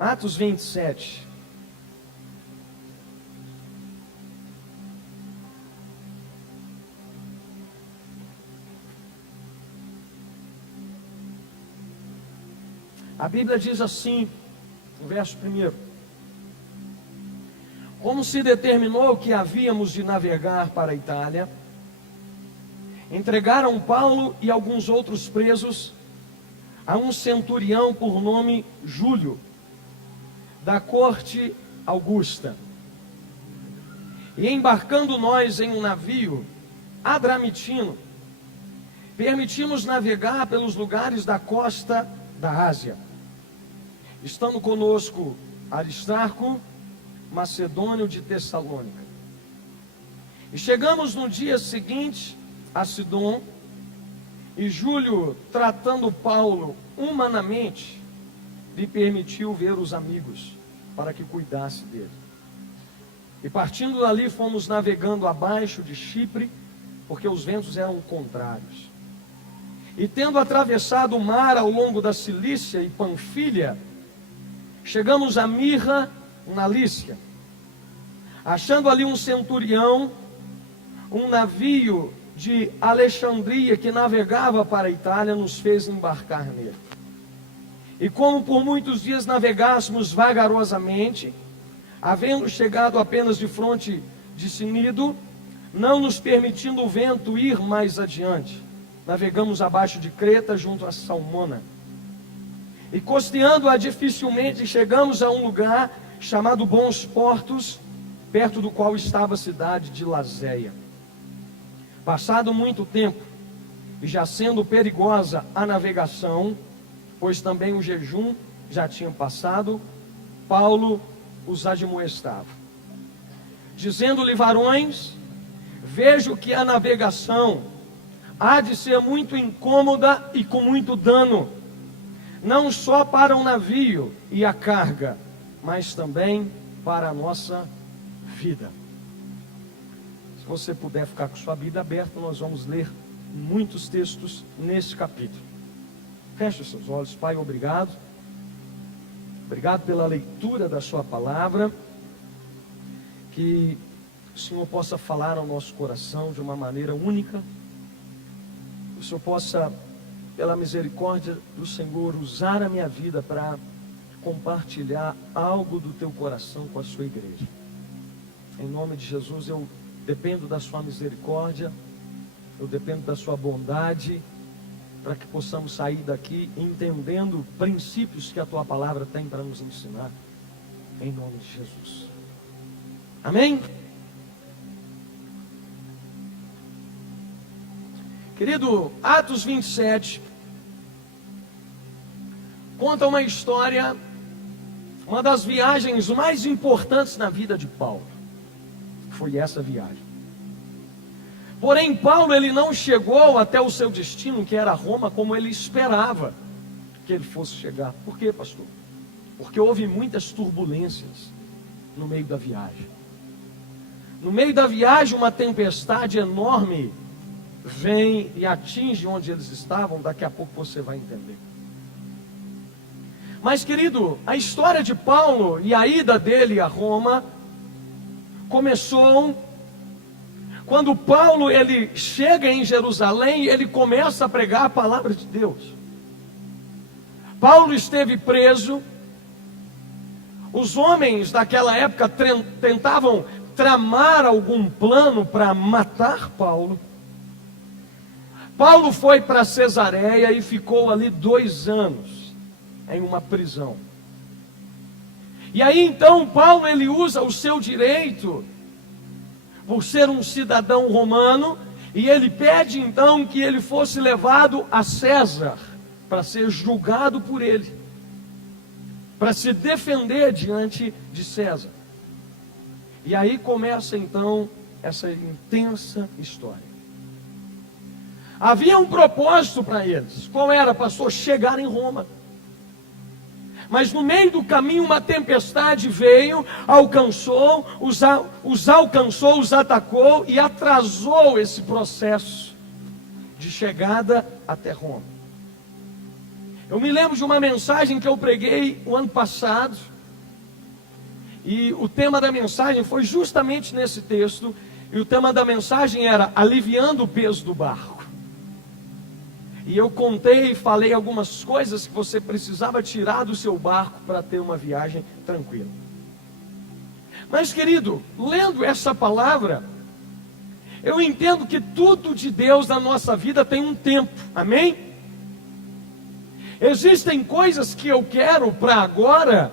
Atos 27. A Bíblia diz assim, no verso 1: como se determinou que havíamos de navegar para a Itália, entregaram Paulo e alguns outros presos a um centurião por nome Júlio, da corte Augusta. E embarcando nós em um navio adramitino, permitimos navegar pelos lugares da costa da Ásia, estando conosco Aristarco, macedônio de Tessalônica. E chegamos no dia seguinte a Sidom, e Júlio, tratando Paulo humanamente, lhe permitiu ver os amigos, para que cuidasse dele. E partindo dali, fomos navegando abaixo de Chipre, porque os ventos eram contrários. E tendo atravessado o mar ao longo da Cilícia e Panfilha, chegamos a Mirra, na Lícia. Achando ali um centurião, um navio de Alexandria que navegava para a Itália, nos fez embarcar nele. E como por muitos dias navegássemos vagarosamente, havendo chegado apenas de fronte de Sinido, não nos permitindo o vento ir mais adiante, navegamos abaixo de Creta, junto a Salmona. E costeando-a dificilmente, chegamos a um lugar chamado Bons Portos, perto do qual estava a cidade de Lazéia. Passado muito tempo, e já sendo perigosa a navegação, pois também o jejum já tinha passado, Paulo os admoestava, dizendo-lhe: varões, vejo que a navegação há de ser muito incômoda e com muito dano, não só para o navio e a carga, mas também para a nossa vida. Se você puder ficar com sua Bíblia aberta, nós vamos ler muitos textos nesse capítulo. Feche os seus olhos. Pai, obrigado. Obrigado pela leitura da sua palavra. Que o Senhor possa falar ao nosso coração de uma maneira única. Que o Senhor possa, pela misericórdia do Senhor, usar a minha vida para compartilhar algo do teu coração com a sua igreja. Em nome de Jesus, eu dependo da sua misericórdia, eu dependo da sua bondade, para que possamos sair daqui entendendo princípios que a tua palavra tem para nos ensinar, em nome de Jesus. Amém? Querido, Atos 27 conta uma história, uma das viagens mais importantes na vida de Paulo. Foi essa viagem. Porém, Paulo, ele não chegou até o seu destino, que era Roma, como ele esperava que ele fosse chegar. Por quê, pastor? Porque houve muitas turbulências no meio da viagem. No meio da viagem, uma tempestade enorme vem e atinge onde eles estavam. Daqui a pouco você vai entender. Mas, querido, a história de Paulo e a ida dele a Roma começou quando Paulo, ele chega em Jerusalém e ele começa a pregar a palavra de Deus. Paulo esteve preso. Os homens daquela época tentavam tramar algum plano para matar Paulo. Paulo foi para Cesareia e ficou ali 2 anos em uma prisão. E aí então Paulo, ele usa o seu direito por ser um cidadão romano, e ele pede então que ele fosse levado a César para ser julgado por ele, para se defender diante de César. E aí começa então essa intensa história. Havia um propósito para eles. Qual era, pastor? Chegar em Roma. Mas no meio do caminho uma tempestade veio, os alcançou, os atacou e atrasou esse processo de chegada até Roma. Eu me lembro de uma mensagem que eu preguei o ano passado, e o tema da mensagem foi justamente nesse texto, e o tema da mensagem era aliviando o peso do barco. E eu contei e falei algumas coisas que você precisava tirar do seu barco para ter uma viagem tranquila. Mas, querido, lendo essa palavra, eu entendo que tudo de Deus na nossa vida tem um tempo, amém? Existem coisas que eu quero para agora,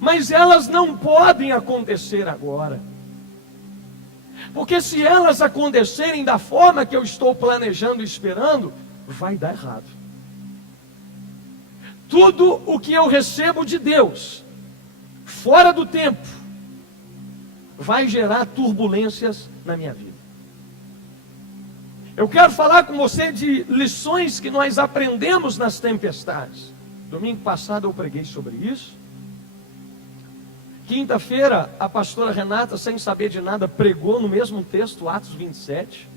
mas elas não podem acontecer agora. Porque se elas acontecerem da forma que eu estou planejando e esperando, vai dar errado. Tudo o que eu recebo de Deus, fora do tempo, vai gerar turbulências na minha vida. Eu quero falar com você de lições que nós aprendemos nas tempestades. Domingo passado eu preguei sobre isso. Quinta-feira, a pastora Renata, sem saber de nada, pregou no mesmo texto, Atos 27.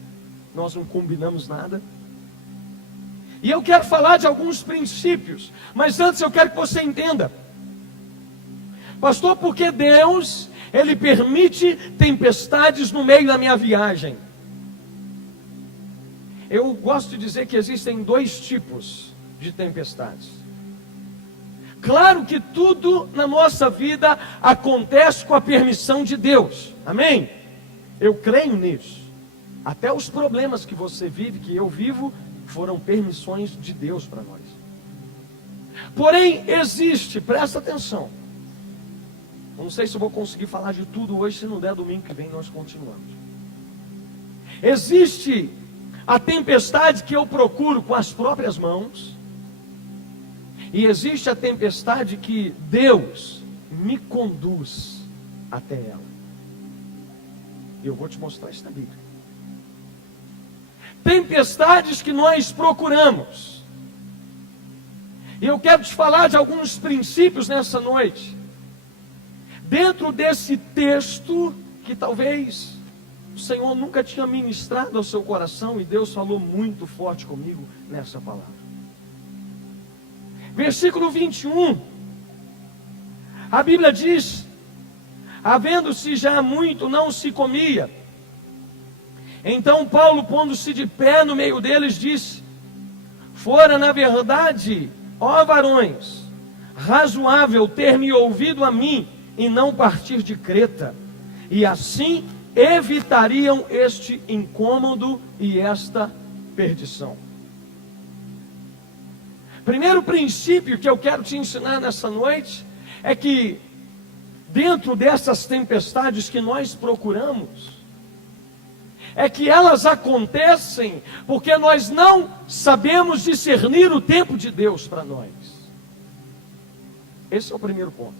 Nós não combinamos nada. E eu quero falar de alguns princípios, mas antes eu quero que você entenda. Pastor, porque Deus, Ele permite tempestades no meio da minha viagem? Eu gosto de dizer que existem dois tipos de tempestades. Claro que tudo na nossa vida acontece com a permissão de Deus, amém? Eu creio nisso. Até os problemas que você vive, que eu vivo, foram permissões de Deus para nós. Porém, existe, presta atenção. Não sei se eu vou conseguir falar de tudo hoje, se não der domingo que vem nós continuamos. Existe a tempestade que eu procuro com as próprias mãos. E existe a tempestade que Deus me conduz até ela. E eu vou te mostrar isso na Bíblia. Tempestades que nós procuramos. E eu quero te falar de alguns princípios nessa noite. Dentro desse texto, que talvez o Senhor nunca tinha ministrado ao seu coração, e Deus falou muito forte comigo nessa palavra. Versículo 21, a Bíblia diz: havendo-se já muito, não se comia. Então Paulo, pondo-se de pé no meio deles, disse: fora na verdade, ó varões, razoável ter me ouvido a mim, e não partir de Creta, e assim evitariam este incômodo e esta perdição. Primeiro princípio que eu quero te ensinar nessa noite é que dentro dessas tempestades que nós procuramos, é que elas acontecem porque nós não sabemos discernir o tempo de Deus para nós. Esse é o primeiro ponto.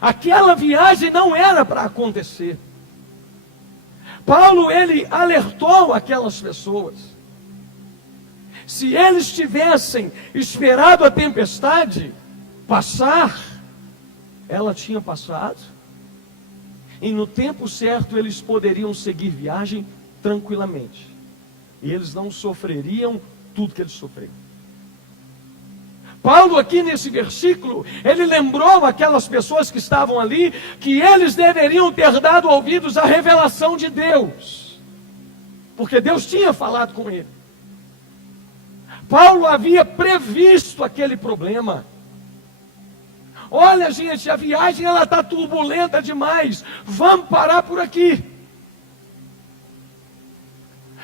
Aquela viagem não era para acontecer. Paulo, ele alertou aquelas pessoas. Se eles tivessem esperado a tempestade passar, ela tinha passado, e no tempo certo eles poderiam seguir viagem tranquilamente, e eles não sofreriam tudo que eles sofreram. Paulo aqui nesse versículo, ele lembrou aquelas pessoas que estavam ali, que eles deveriam ter dado ouvidos à revelação de Deus, porque Deus tinha falado com ele. Paulo havia previsto aquele problema. Olha, gente, a viagem ela está turbulenta demais. Vamos parar por aqui.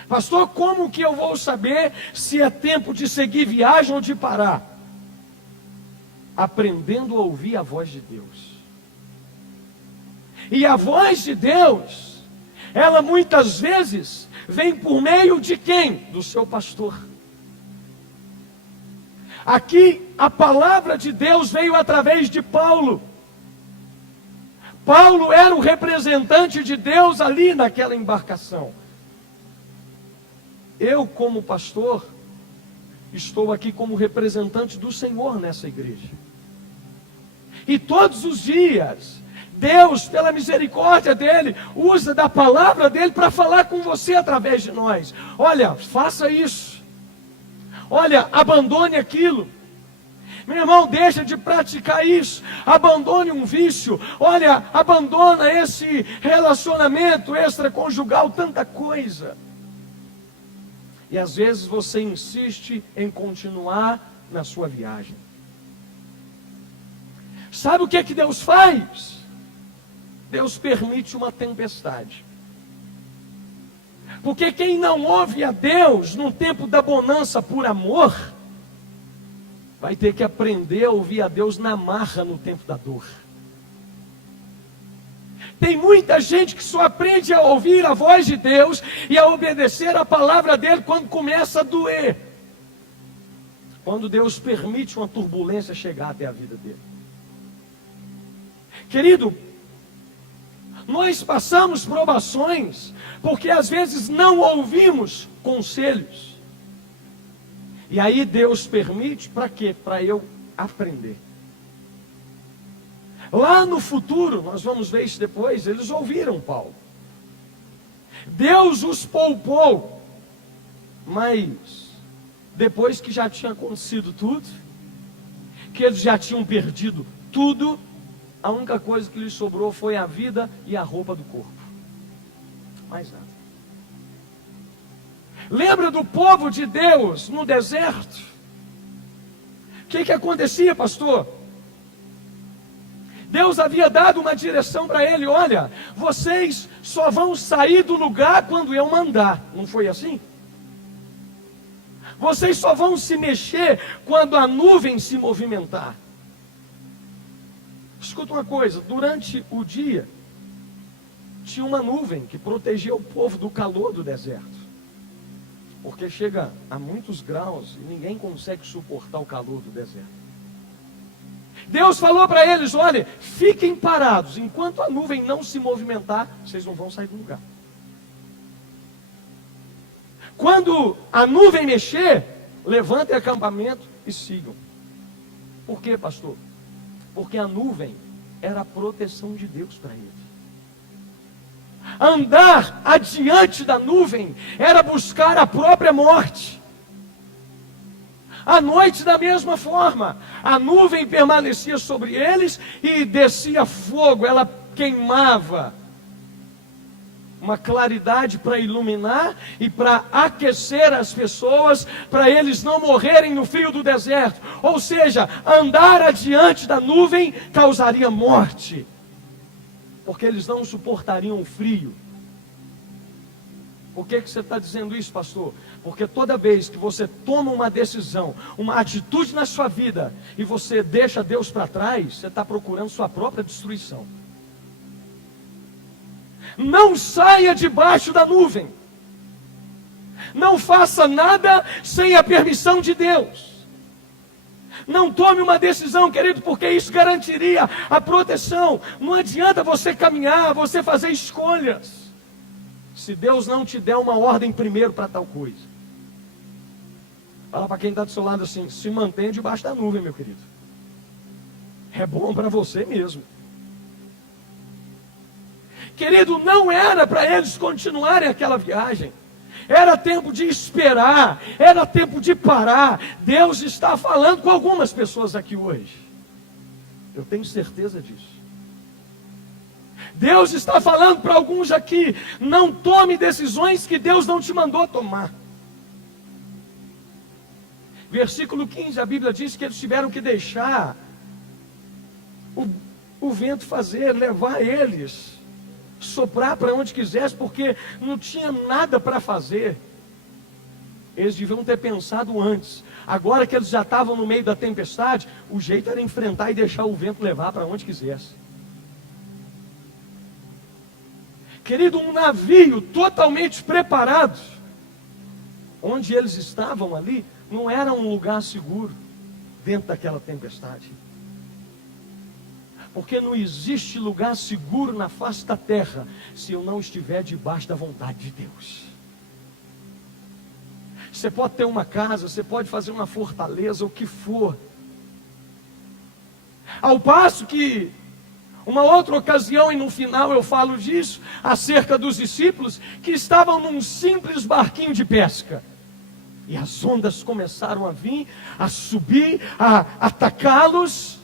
Pastor, como que eu vou saber se é tempo de seguir viagem ou de parar? Aprendendo a ouvir a voz de Deus. E a voz de Deus, ela muitas vezes vem por meio de quem? Do seu pastor. Aqui a palavra de Deus veio através de Paulo. Paulo era o representante de Deus ali naquela embarcação. Eu, como pastor, estou aqui como representante do Senhor nessa igreja. E todos os dias, Deus, pela misericórdia dEle, usa da palavra dEle para falar com você através de nós. Olha, faça isso. Olha, abandone aquilo. Meu irmão, deixa de praticar isso. Abandone um vício. Olha, abandona esse relacionamento extraconjugal, tanta coisa. E às vezes você insiste em continuar na sua viagem. Sabe o que Deus faz? Deus permite uma tempestade. Porque quem não ouve a Deus no tempo da bonança por amor, vai ter que aprender a ouvir a Deus na marra no tempo da dor. Tem muita gente que só aprende a ouvir a voz de Deus e a obedecer a palavra dele quando começa a doer. Quando Deus permite uma turbulência chegar até a vida dele. Querido, nós passamos provações porque às vezes não ouvimos conselhos. E aí Deus permite para quê? Para eu aprender. Lá no futuro, nós vamos ver isso depois, eles ouviram Paulo. Deus os poupou, mas depois que já tinha acontecido tudo, que eles já tinham perdido tudo, a única coisa que lhes sobrou foi a vida e a roupa do corpo. Mais nada. Lembra do povo de Deus no deserto? O que acontecia, pastor? Deus havia dado uma direção para ele: olha, vocês só vão sair do lugar quando eu mandar. Não foi assim? Vocês só vão se mexer quando a nuvem se movimentar. Escuta uma coisa, durante o dia, tinha uma nuvem que protegia o povo do calor do deserto. Porque chega a muitos graus e ninguém consegue suportar o calor do deserto. Deus falou para eles: olha, fiquem parados, enquanto a nuvem não se movimentar, vocês não vão sair do lugar. Quando a nuvem mexer, levantem acampamento e sigam. Por quê, pastor? Porque a nuvem era a proteção de Deus para eles. Andar adiante da nuvem era buscar a própria morte. À noite, da mesma forma, a nuvem permanecia sobre eles e descia fogo, ela queimava. Uma claridade para iluminar e para aquecer as pessoas, para eles não morrerem no frio do deserto. Ou seja, andar adiante da nuvem causaria morte, porque eles não suportariam o frio. Por que você está dizendo isso, pastor? Porque toda vez que você toma uma decisão, uma atitude na sua vida, e você deixa Deus para trás, você está procurando sua própria destruição. Não saia debaixo da nuvem. Não faça nada sem a permissão de Deus. Não tome uma decisão, querido, porque isso garantiria a proteção. Não adianta você caminhar, você fazer escolhas, se Deus não te der uma ordem primeiro para tal coisa. Fala para quem está do seu lado assim: se mantenha debaixo da nuvem, meu querido. É bom para você mesmo. Querido, não era para eles continuarem aquela viagem. Era tempo de esperar, era tempo de parar. Deus está falando com algumas pessoas aqui hoje. Eu tenho certeza disso. Deus está falando para alguns aqui: não tome decisões que Deus não te mandou tomar. Versículo 15, a Bíblia diz que eles tiveram que deixar o vento fazer, levar eles, soprar para onde quisesse, porque não tinha nada para fazer. Eles deviam ter pensado antes. Agora que eles já estavam no meio da tempestade, o jeito era enfrentar e deixar o vento levar para onde quisesse. Querido, um navio totalmente preparado, onde eles estavam ali, não era um lugar seguro dentro daquela tempestade. Porque não existe lugar seguro na face da terra se eu não estiver debaixo da vontade de Deus. Você pode ter uma casa, você pode fazer uma fortaleza, o que for. Ao passo que, uma outra ocasião, e no final eu falo disso, acerca dos discípulos que estavam num simples barquinho de pesca. E as ondas começaram a vir, a subir, a atacá-los.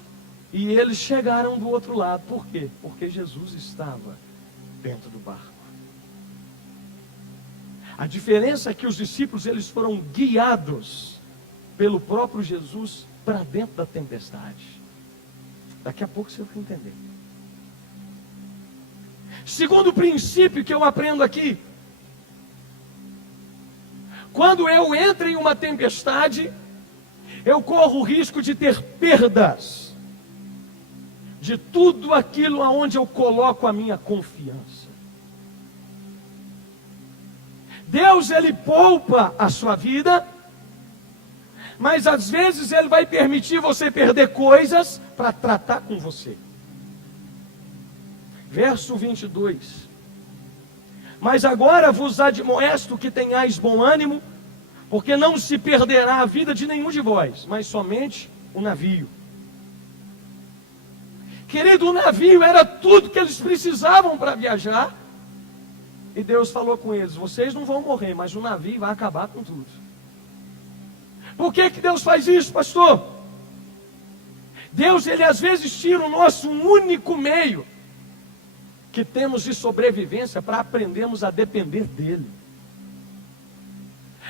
E eles chegaram do outro lado. Por quê? Porque Jesus estava dentro do barco. A diferença é que os discípulos, eles foram guiados pelo próprio Jesus para dentro da tempestade. Daqui a pouco você vai entender. Segundo princípio que eu aprendo aqui: quando eu entro em uma tempestade, eu corro o risco de ter perdas de tudo aquilo aonde eu coloco a minha confiança. Deus, Ele poupa a sua vida, mas às vezes Ele vai permitir você perder coisas para tratar com você. Verso 22. Mas agora vos admoesto que tenhais bom ânimo, porque não se perderá a vida de nenhum de vós, mas somente o navio. Querido, o navio era tudo que eles precisavam para viajar. E Deus falou com eles: vocês não vão morrer, mas o navio vai acabar com tudo. Por que Deus faz isso, pastor? Deus, Ele às vezes tira o nosso único meio que temos de sobrevivência para aprendermos a depender dEle,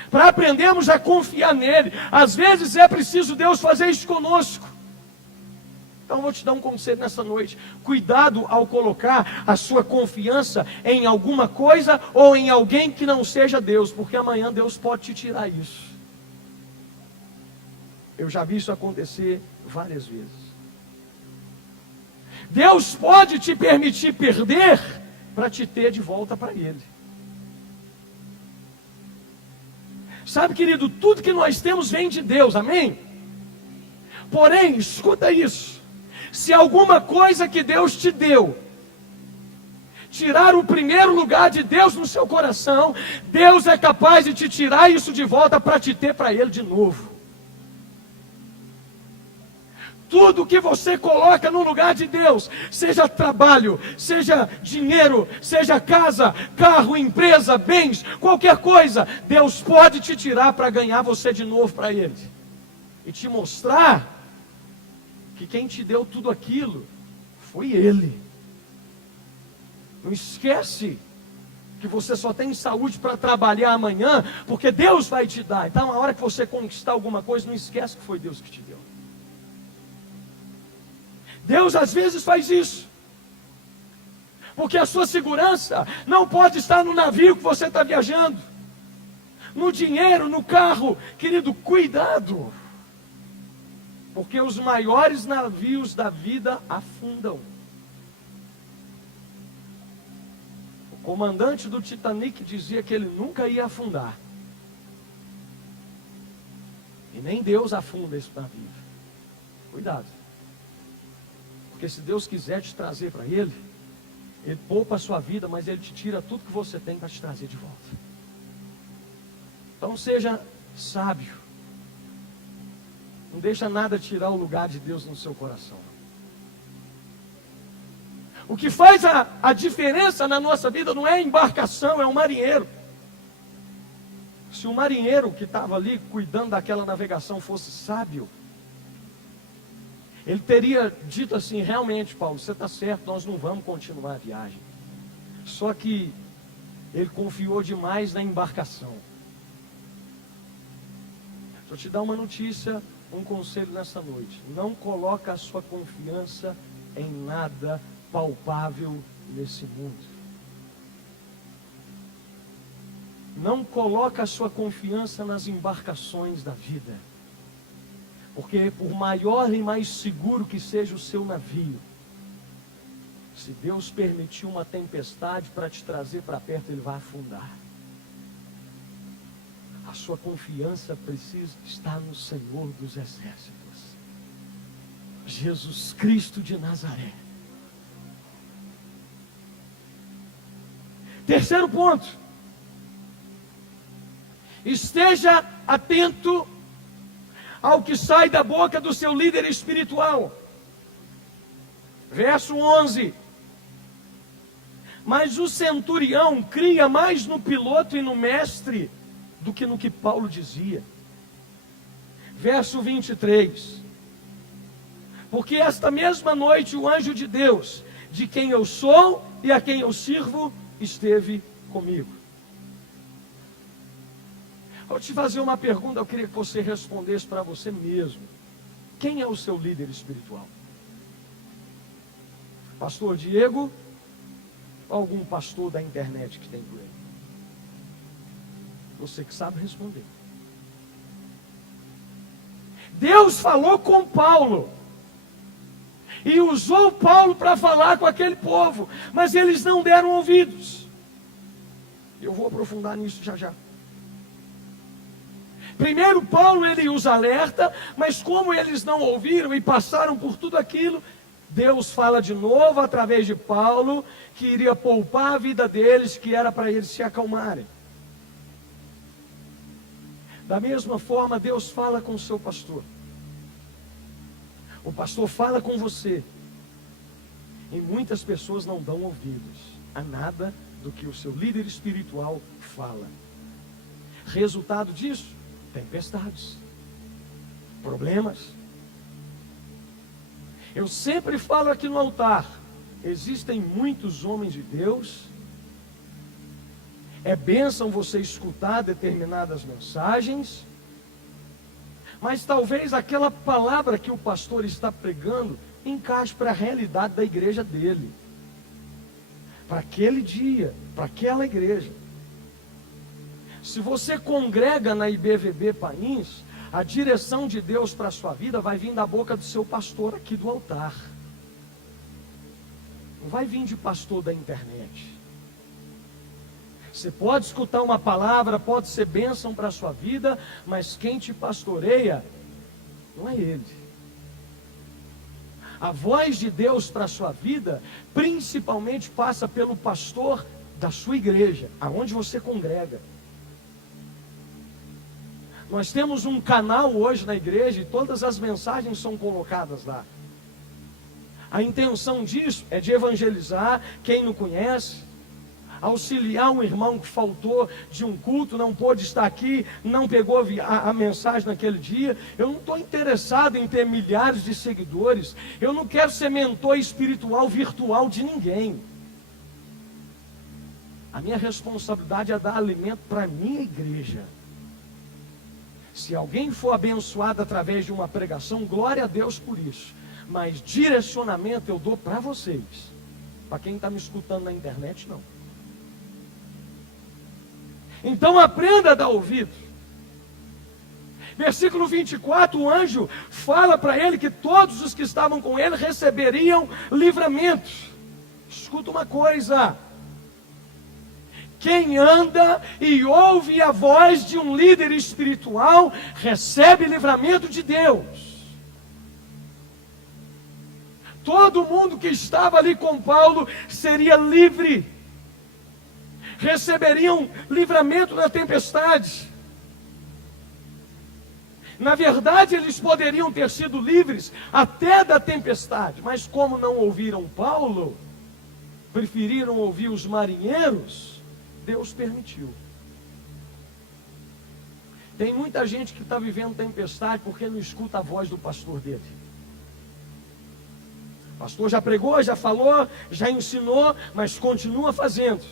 para aprendermos a confiar nele. Às vezes é preciso Deus fazer isso conosco. Então eu vou te dar um conselho nessa noite: cuidado ao colocar a sua confiança em alguma coisa ou em alguém que não seja Deus, porque amanhã Deus pode te tirar isso. Eu já vi isso acontecer várias vezes. Deus pode te permitir perder para te ter de volta para Ele. Sabe, querido, tudo que nós temos vem de Deus, amém? Porém, escuta isso: se alguma coisa que Deus te deu tirar o primeiro lugar de Deus no seu coração, Deus é capaz de te tirar isso de volta para te ter para Ele de novo. Tudo que você coloca no lugar de Deus, seja trabalho, seja dinheiro, seja casa, carro, empresa, bens, qualquer coisa, Deus pode te tirar para ganhar você de novo para Ele. E te mostrar que quem te deu tudo aquilo foi Ele. Não esquece que você só tem saúde para trabalhar amanhã, porque Deus vai te dar. Então, na hora que você conquistar alguma coisa, não esquece que foi Deus que te deu. Deus às vezes faz isso, porque a sua segurança não pode estar no navio que você está viajando, no dinheiro, no carro. Querido, cuidado, porque os maiores navios da vida afundam. O comandante do Titanic dizia que ele nunca ia afundar, e nem Deus afunda esse navio. Cuidado. Porque se Deus quiser te trazer para Ele, Ele poupa a sua vida, mas Ele te tira tudo que você tem para te trazer de volta. Então seja sábio. Não deixa nada tirar o lugar de Deus no seu coração. O que faz a diferença na nossa vida não é a embarcação, é o marinheiro. Se o marinheiro que estava ali cuidando daquela navegação fosse sábio, ele teria dito assim: realmente, Paulo, você está certo, nós não vamos continuar a viagem. Só que ele confiou demais na embarcação. Deixa eu te dar uma notícia, um conselho nessa noite: não coloca a sua confiança em nada palpável nesse mundo. Não coloca a sua confiança nas embarcações da vida. Porque por maior e mais seguro que seja o seu navio, se Deus permitir uma tempestade para te trazer para perto, ele vai afundar. A sua confiança precisa estar no Senhor dos Exércitos, Jesus Cristo de Nazaré. Terceiro ponto: esteja atento ao que sai da boca do seu líder espiritual. Verso 11. Mas o centurião cria mais no piloto e no mestre do que no que Paulo dizia. Verso 23. Porque esta mesma noite o anjo de Deus, de quem eu sou e a quem eu sirvo, esteve comigo. Vou te fazer uma pergunta, eu queria que você respondesse para você mesmo. Quem é o seu líder espiritual? Pastor Diego ou algum pastor da internet que tem por aí? Você que sabe responder. Deus falou com Paulo e usou Paulo para falar com aquele povo, mas eles não deram ouvidos. Eu vou aprofundar nisso já já. Primeiro Paulo ele os alerta, mas como eles não ouviram e passaram por tudo aquilo, Deus fala de novo através de Paulo, que iria poupar a vida deles, que era para eles se acalmarem. Da mesma forma, Deus fala com o seu pastor. O pastor fala com você. E muitas pessoas não dão ouvidos a nada do que o seu líder espiritual fala. Resultado disso, tempestades, problemas. Eu sempre falo aqui no altar, existem muitos homens de Deus. É bênção você escutar determinadas mensagens, mas talvez aquela palavra que o pastor está pregando encaixe para a realidade da igreja dele, para aquele dia, para aquela igreja. Se você congrega na IBVB Pains, a direção de Deus para a sua vida vai vir da boca do seu pastor aqui do altar. Não vai vir de pastor da internet. Você pode escutar uma palavra, pode ser bênção para a sua vida, mas quem te pastoreia não é ele. A voz de Deus para a sua vida, principalmente passa pelo pastor da sua igreja, aonde você congrega. Nós temos um canal hoje na igreja e todas as mensagens são colocadas lá. A intenção disso é de evangelizar quem não conhece, auxiliar um irmão que faltou de um culto, não pôde estar aqui, não pegou a mensagem naquele dia. Eu não estou interessado em ter milhares de seguidores. Eu não quero ser mentor espiritual virtual de ninguém. A minha responsabilidade é dar alimento para a minha igreja. Se alguém for abençoado através de uma pregação, glória a Deus por isso. Mas direcionamento eu dou para vocês. Para quem está me escutando na internet, não. Então aprenda a dar ouvido. Versículo 24, o anjo fala para ele que todos os que estavam com ele receberiam livramento. Escuta uma coisa. Quem anda e ouve a voz de um líder espiritual, recebe livramento de Deus. Todo mundo que estava ali com Paulo seria livre. Receberiam livramento na tempestade. Na verdade, eles poderiam ter sido livres até da tempestade, mas como não ouviram Paulo, preferiram ouvir os marinheiros, Deus permitiu. Tem muita gente que está vivendo tempestade porque não escuta a voz do pastor dele. O pastor já pregou, já falou, já ensinou, mas continua fazendo.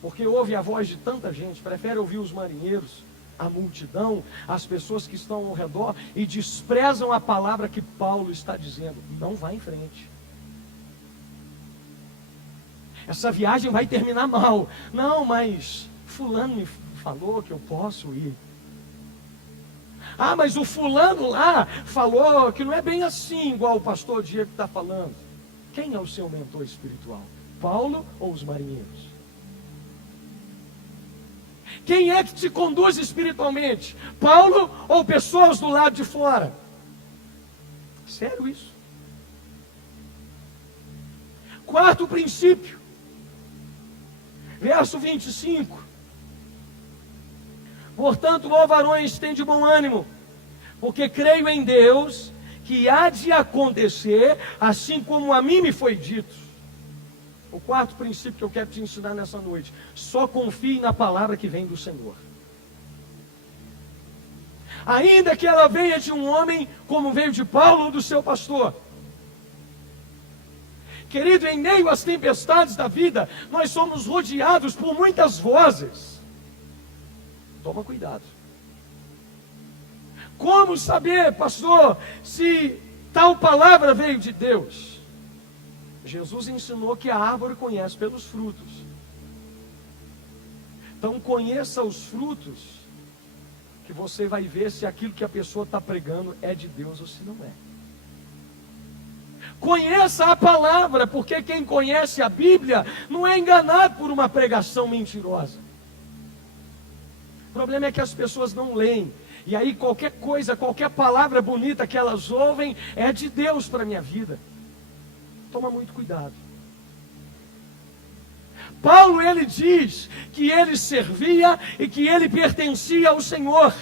Porque ouve a voz de tanta gente, prefere ouvir os marinheiros, a multidão, as pessoas que estão ao redor e desprezam a palavra que Paulo está dizendo. Não vá em frente. Essa viagem vai terminar mal. Não, mas fulano me falou que eu posso ir. Ah, mas o fulano lá falou que não é bem assim, igual o pastor Diego está falando. Quem é o seu mentor espiritual? Paulo ou os marinheiros? Quem é que te conduz espiritualmente? Paulo ou pessoas do lado de fora? Sério isso? Quarto princípio. Verso 25. Portanto, ó varões, tende bom ânimo, porque creio em Deus, que há de acontecer, assim como a mim me foi dito. O quarto princípio que eu quero te ensinar nessa noite: só confie na palavra que vem do Senhor. ainda que ela venha de um homem como veio de Paulo ou do seu pastor. Querido, em meio às tempestades da vida, nós somos rodeados por muitas vozes. Toma cuidado. Como saber, pastor, se tal palavra veio de Deus? Jesus ensinou que a árvore conhece pelos frutos. Então conheça os frutos, que você vai ver se aquilo que a pessoa está pregando é de Deus ou se não é. Conheça a palavra, porque quem conhece a Bíblia não é enganado por uma pregação mentirosa. O problema é que as pessoas não leem. E aí qualquer coisa, qualquer palavra bonita que elas ouvem é de Deus para a minha vida. Toma muito cuidado. Paulo, ele diz que ele servia e que ele pertencia ao Senhor.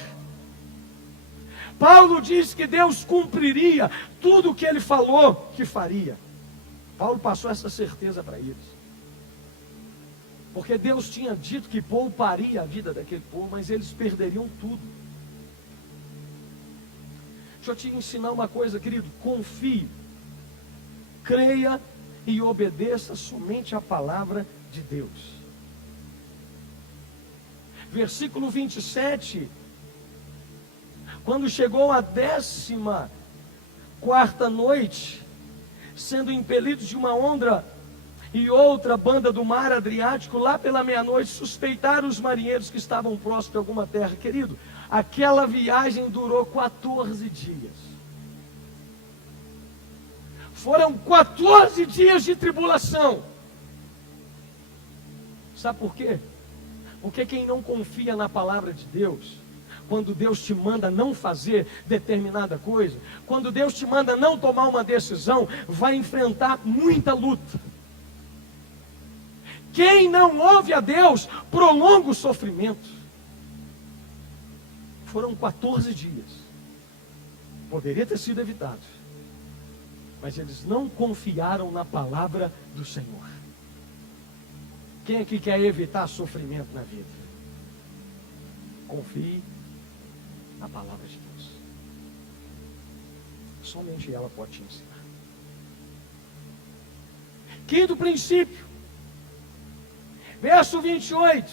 Paulo diz que Deus cumpriria tudo o que ele falou que faria. Paulo passou essa certeza para eles. Porque Deus tinha dito que pouparia a vida daquele povo, mas eles perderiam tudo. Deixa eu te ensinar uma coisa, querido. Confie, creia e obedeça somente a palavra de Deus. Versículo 27. Quando chegou a 14ª noite, sendo impelidos de uma onda e outra banda do mar Adriático, lá pela meia-noite, suspeitaram os marinheiros que estavam próximos de alguma terra. Querido, aquela viagem durou 14 dias. Foram 14 dias de tribulação. Sabe por quê? Porque quem não confia na palavra de Deus, quando Deus te manda não fazer determinada coisa, quando Deus te manda não tomar uma decisão, vai enfrentar muita luta. Quem não ouve a Deus, prolonga o sofrimento. Foram 14 dias. Poderia ter sido evitado. Mas eles não confiaram na palavra do Senhor. Quem aqui quer evitar sofrimento na vida? Confie na palavra de Deus. Somente ela pode te ensinar. Quinto princípio. Verso 28.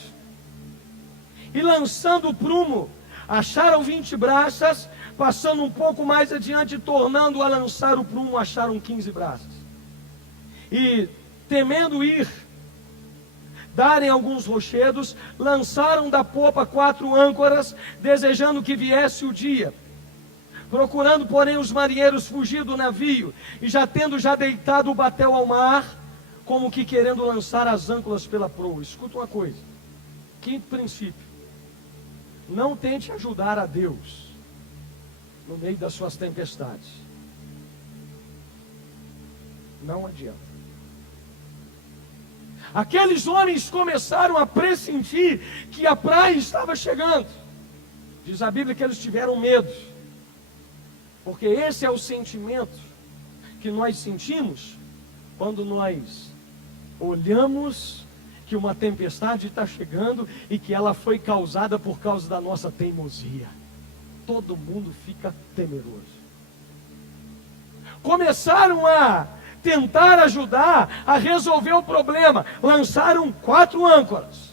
E lançando o prumo, acharam 20 braças, passando um pouco mais adiante, tornando a lançar o prumo, acharam 15 braças. E temendo ir, darem alguns rochedos, lançaram da popa 4 âncoras, desejando que viesse o dia. Procurando, porém, os marinheiros fugir do navio, e já tendo deitado o batel ao mar, como que querendo lançar as âncoras pela proa. Escuta uma coisa. Quinto princípio. Não tente ajudar a Deus no meio das suas tempestades. Não adianta. Aqueles homens começaram a pressentir que a praia estava chegando. Diz a Bíblia que eles tiveram medo. Porque esse é o sentimento que nós sentimos quando nós olhamos que uma tempestade está chegando e que ela foi causada por causa da nossa teimosia. Todo mundo fica temeroso. Começaram a tentar ajudar a resolver o problema. Lançaram 4 âncoras.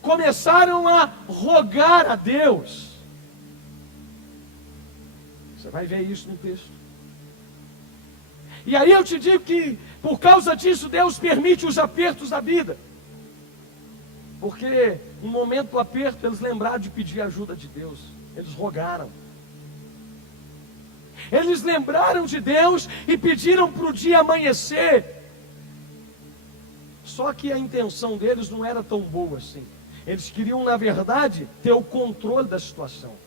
Começaram a rogar a Deus. Você vai ver isso no texto. E aí eu te digo que, por causa disso, Deus permite os apertos da vida. Porque, no momento do aperto, eles lembraram de pedir a ajuda de Deus. Eles rogaram. Eles lembraram de Deus e pediram para o dia amanhecer. Só que a intenção deles não era tão boa assim. Eles queriam, na verdade, ter o controle da situação.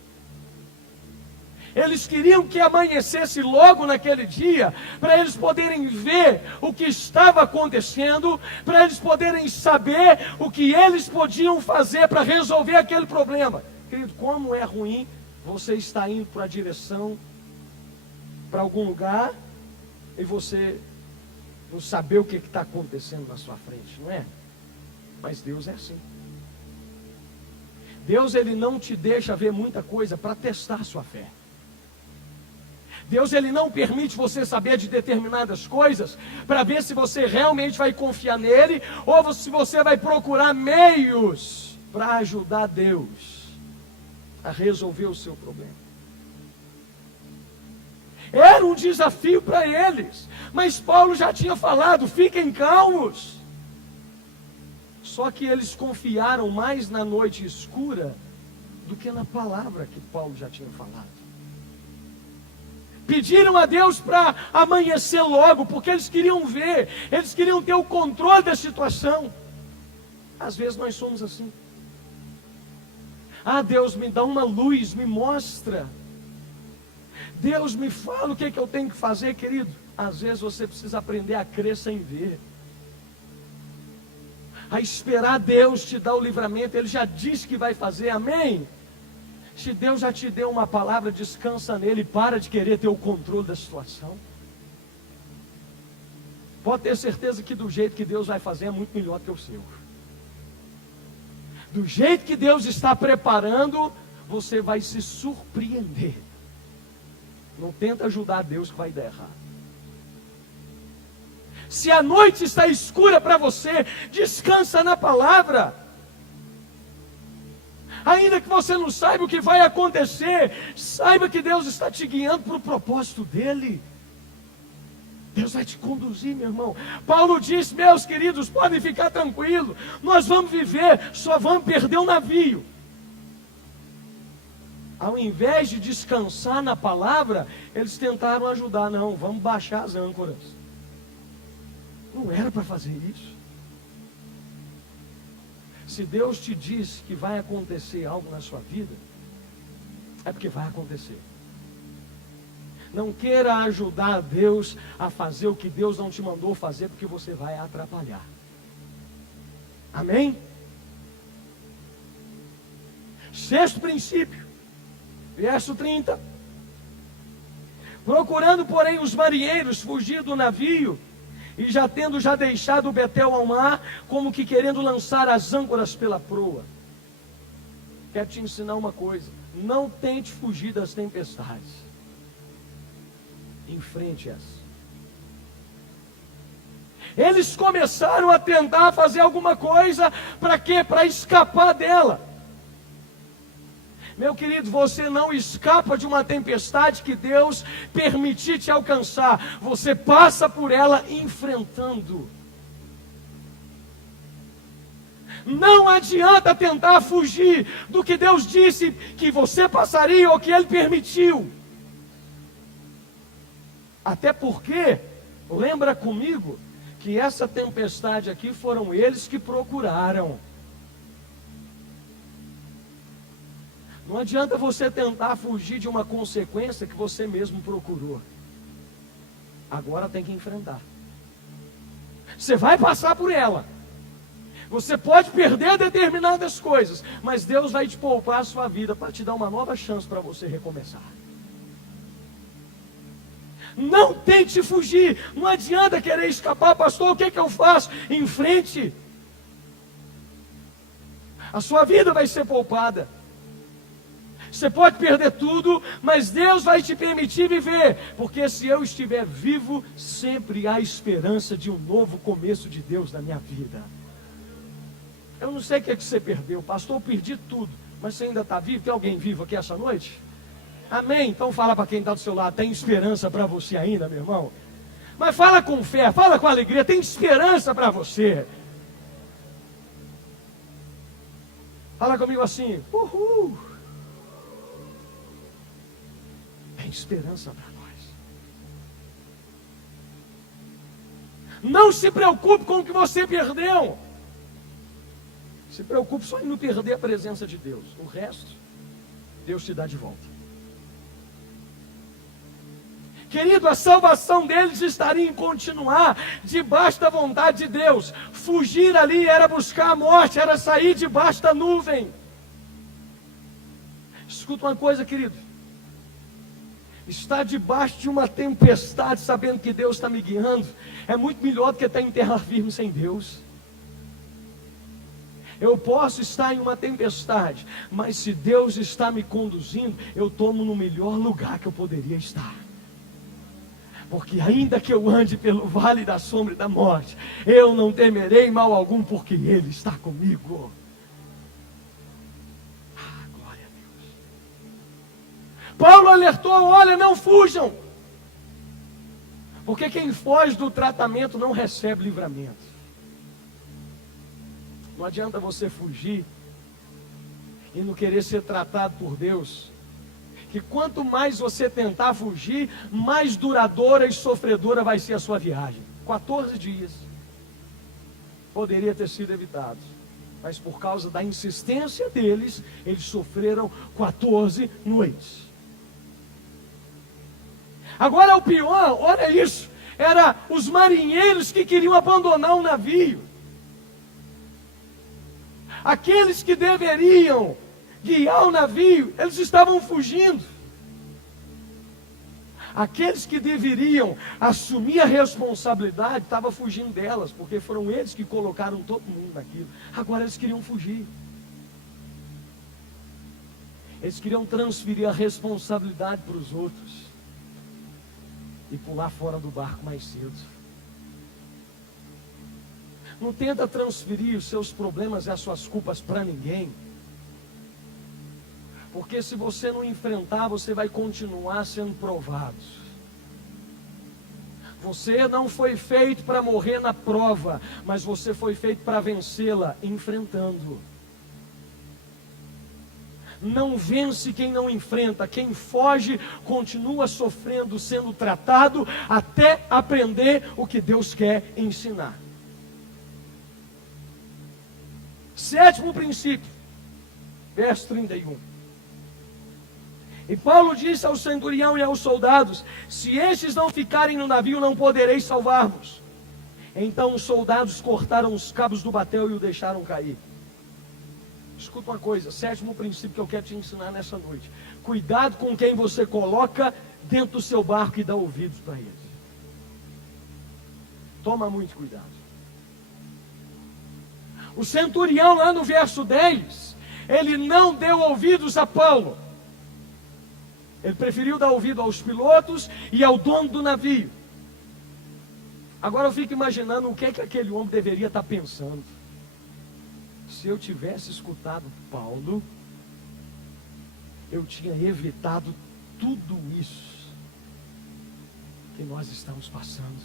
Eles queriam que amanhecesse logo naquele dia, para eles poderem ver o que estava acontecendo, para eles poderem saber o que eles podiam fazer para resolver aquele problema. Querido, como é ruim você estar indo para a direção, para algum lugar, e você não saber o que está acontecendo na sua frente, não é? Mas Deus é assim. Deus, Ele não te deixa ver muita coisa para testar a sua fé. Deus, Ele não permite você saber de determinadas coisas para ver se você realmente vai confiar nele ou se você vai procurar meios para ajudar Deus a resolver o seu problema. Era um desafio para eles, mas Paulo já tinha falado: fiquem calmos. Só que eles confiaram mais na noite escura do que na palavra que Paulo já tinha falado. Pediram a Deus para amanhecer logo, porque eles queriam ver, eles queriam ter o controle da situação. Às vezes nós somos assim. Ah, Deus, me dá uma luz, me mostra. Deus, me fala o que eu tenho que fazer, querido. Às vezes você precisa aprender a crer sem ver, a esperar Deus te dar o livramento. Ele já disse que vai fazer, amém? Se Deus já te deu uma palavra, descansa nele, para de querer ter o controle da situação. Pode ter certeza que do jeito que Deus vai fazer é muito melhor que o seu. Do jeito que Deus está preparando, você vai se surpreender. Não tenta ajudar Deus que vai dar errado. Se a noite está escura para você, descansa na palavra. Ainda que você não saiba o que vai acontecer, saiba que Deus está te guiando para o propósito dele. Deus vai te conduzir, meu irmão. Paulo disse: meus queridos, podem ficar tranquilos, nós vamos viver, só vamos perder o navio. Ao invés de descansar na palavra, eles tentaram ajudar. Não, vamos baixar as âncoras. Não era para fazer isso. Se Deus te diz que vai acontecer algo na sua vida, é porque vai acontecer. Não queira ajudar Deus a fazer o que Deus não te mandou fazer, porque você vai atrapalhar. Amém? Sexto princípio, verso 30. Procurando, porém, os marinheiros fugir do navio, e já tendo deixado o Betel ao mar, como que querendo lançar as âncoras pela proa. Quero te ensinar uma coisa: não tente fugir das tempestades, enfrente-as. Eles começaram a tentar fazer alguma coisa, para quê? Para escapar dela. Meu querido, você não escapa de uma tempestade que Deus permitir te alcançar. Você passa por ela enfrentando. Não adianta tentar fugir do que Deus disse que você passaria ou que Ele permitiu. Até porque, lembra comigo, que essa tempestade aqui foram eles que procuraram. Não adianta você tentar fugir de uma consequência que você mesmo procurou. Agora tem que enfrentar. Você vai passar por ela. Você pode perder determinadas coisas, mas Deus vai te poupar a sua vida para te dar uma nova chance para você recomeçar. Não tente fugir. Não adianta querer escapar. Pastor, o que eu faço? Em frente. A sua vida vai ser poupada. Você pode perder tudo, mas Deus vai te permitir viver, porque se eu estiver vivo, sempre há esperança de um novo começo de Deus na minha vida. Eu não sei o que você perdeu, pastor, eu perdi tudo, mas você ainda está vivo? Tem alguém vivo aqui essa noite? Amém? Então fala para quem está do seu lado: tem esperança para você ainda, meu irmão. Mas fala com fé, fala com alegria: tem esperança para você. Fala comigo assim: uhul. Tem esperança para nós. Não se preocupe com o que você perdeu. Se preocupe só em não perder a presença de Deus. O resto, Deus te dá de volta. Querido, a salvação deles estaria em continuar debaixo da vontade de Deus. Fugir ali era buscar a morte, era sair debaixo da nuvem. Escuta uma coisa, querido. Estar debaixo de uma tempestade, sabendo que Deus está me guiando, é muito melhor do que estar em terra firme sem Deus. Eu posso estar em uma tempestade, mas se Deus está me conduzindo, eu tomo no melhor lugar que eu poderia estar. Porque ainda que eu ande pelo vale da sombra e da morte, eu não temerei mal algum, porque Ele está comigo. Ah, glória a Deus. Paulo alertou: olha, não fujam, porque quem foge do tratamento não recebe livramento. Não adianta você fugir e não querer ser tratado por Deus, que quanto mais você tentar fugir, mais duradoura e sofredora vai ser a sua viagem. 14 dias poderia ter sido evitado, mas por causa da insistência deles, eles sofreram 14 noites. Agora o pior, olha isso, era os marinheiros que queriam abandonar o navio. Aqueles que deveriam guiar o navio, eles estavam fugindo. Aqueles que deveriam assumir a responsabilidade, estavam fugindo delas, porque foram eles que colocaram todo mundo naquilo. Agora eles queriam fugir. Eles queriam transferir a responsabilidade para os outros e pular fora do barco mais cedo. Não tenta transferir os seus problemas e as suas culpas para ninguém. Porque se você não enfrentar, você vai continuar sendo provado. Você não foi feito para morrer na prova, mas você foi feito para vencê-la enfrentando. Não vence quem não enfrenta. Quem foge continua sofrendo, sendo tratado, até aprender o que Deus quer ensinar. Sétimo princípio, verso 31. E Paulo disse ao centurião e aos soldados: se estes não ficarem no navio, não podereis salvar-vos. Então os soldados cortaram os cabos do batel e o deixaram cair. Escuta uma coisa, sétimo princípio que eu quero te ensinar nessa noite: cuidado com quem você coloca dentro do seu barco e dá ouvidos para eles. Toma muito cuidado. O centurião, lá no verso 10, ele não deu ouvidos a Paulo. Ele preferiu dar ouvido aos pilotos e ao dono do navio. Agora eu fico imaginando o que é que aquele homem deveria estar pensando. Se eu tivesse escutado Paulo, eu tinha evitado tudo isso que nós estamos passando.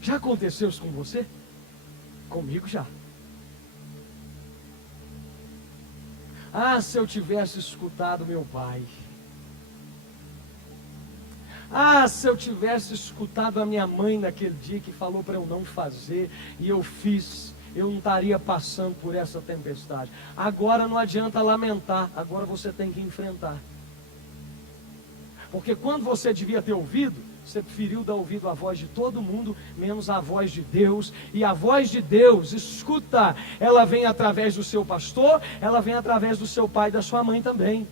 Já aconteceu isso com você? Comigo já. Ah, se eu tivesse escutado meu pai. Ah, se eu tivesse escutado a minha mãe naquele dia que falou para eu não fazer e eu fiz, eu não estaria passando por essa tempestade. Agora não adianta lamentar, agora você tem que enfrentar. Porque quando você devia ter ouvido, você preferiu dar ouvido à voz de todo mundo, menos à voz de Deus. E a voz de Deus, escuta, ela vem através do seu pastor, ela vem através do seu pai e da sua mãe também.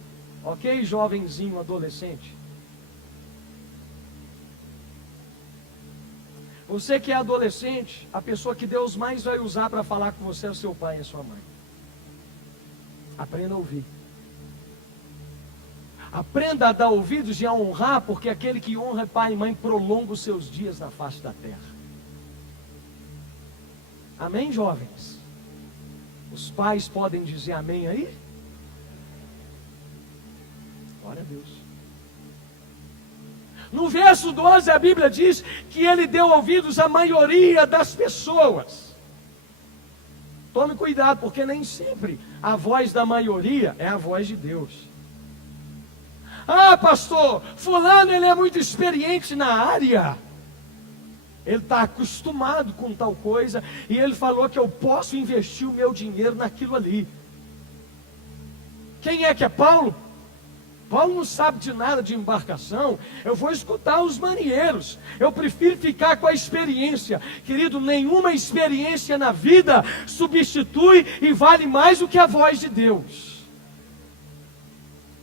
Ok, jovenzinho, adolescente? Você que é adolescente, a pessoa que Deus mais vai usar para falar com você é o seu pai e a sua mãe. Aprenda a ouvir. Aprenda a dar ouvidos e a honrar, porque aquele que honra pai e mãe prolonga os seus dias na face da terra. Amém, jovens? Os pais podem dizer amém aí? Glória a Deus. No verso 12 a Bíblia diz que ele deu ouvidos à maioria das pessoas. Tome cuidado, porque nem sempre a voz da maioria é a voz de Deus. Ah, pastor, fulano ele é muito experiente na área. Ele está acostumado com tal coisa e ele falou que eu posso investir o meu dinheiro naquilo ali. Quem é que é Paulo? Paulo não sabe de nada de embarcação. Eu vou escutar os marinheiros. Eu prefiro ficar com a experiência. Querido, nenhuma experiência na vida substitui e vale mais do que a voz de Deus.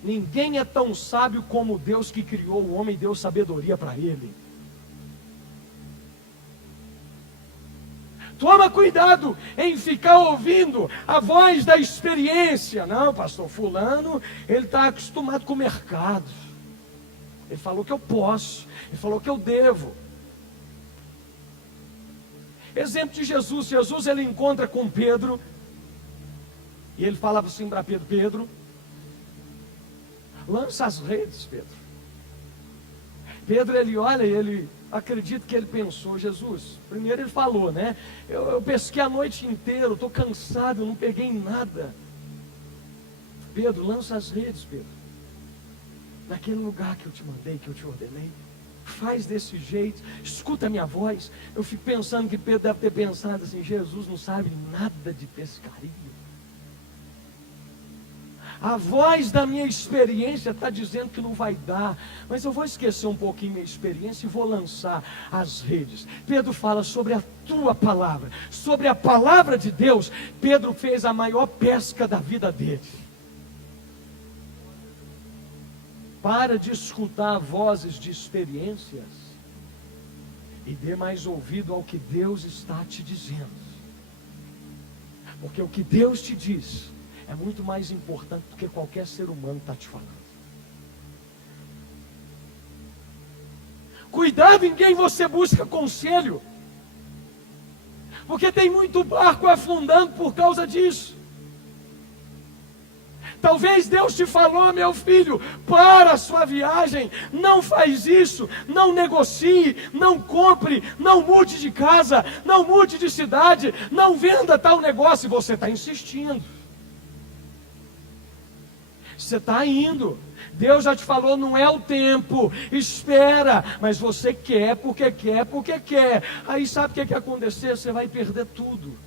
Ninguém é tão sábio como Deus que criou o homem e deu sabedoria para ele. Toma cuidado em ficar ouvindo a voz da experiência. Não, pastor, fulano, ele está acostumado com o mercado. Ele falou que eu posso, ele falou que eu devo. Exemplo de Jesus. Jesus, ele encontra com Pedro, e ele falava assim para Pedro: Pedro, lança as redes, Pedro. Pedro, ele olha e ele, acredito que ele pensou: Jesus, primeiro ele falou, né? Eu pesquei a noite inteira, estou cansado, eu não peguei nada. Pedro, lança as redes, Pedro, naquele lugar que eu te mandei, que eu te ordenei. Faz desse jeito, escuta a minha voz. Eu fico pensando que Pedro deve ter pensado assim: Jesus não sabe nada de pescaria. A voz da minha experiência está dizendo que não vai dar, mas eu vou esquecer um pouquinho minha experiência e vou lançar as redes. Pedro fala sobre a tua palavra, sobre a palavra de Deus. Pedro fez a maior pesca da vida dele. Para de escutar vozes de experiências e dê mais ouvido ao que Deus está te dizendo. Porque o que Deus te diz é muito mais importante do que qualquer ser humano está te falando. Cuidado em quem você busca conselho, porque tem muito barco afundando por causa disso. Talvez Deus te falou: meu filho, para a sua viagem, não faz isso, não negocie, não compre, não mude de casa, não mude de cidade, não venda tal negócio, e você está insistindo. Você está indo, Deus já te falou: não é o tempo, espera, mas você quer porque quer, porque quer. Aí sabe o que vai acontecer? Você vai perder tudo,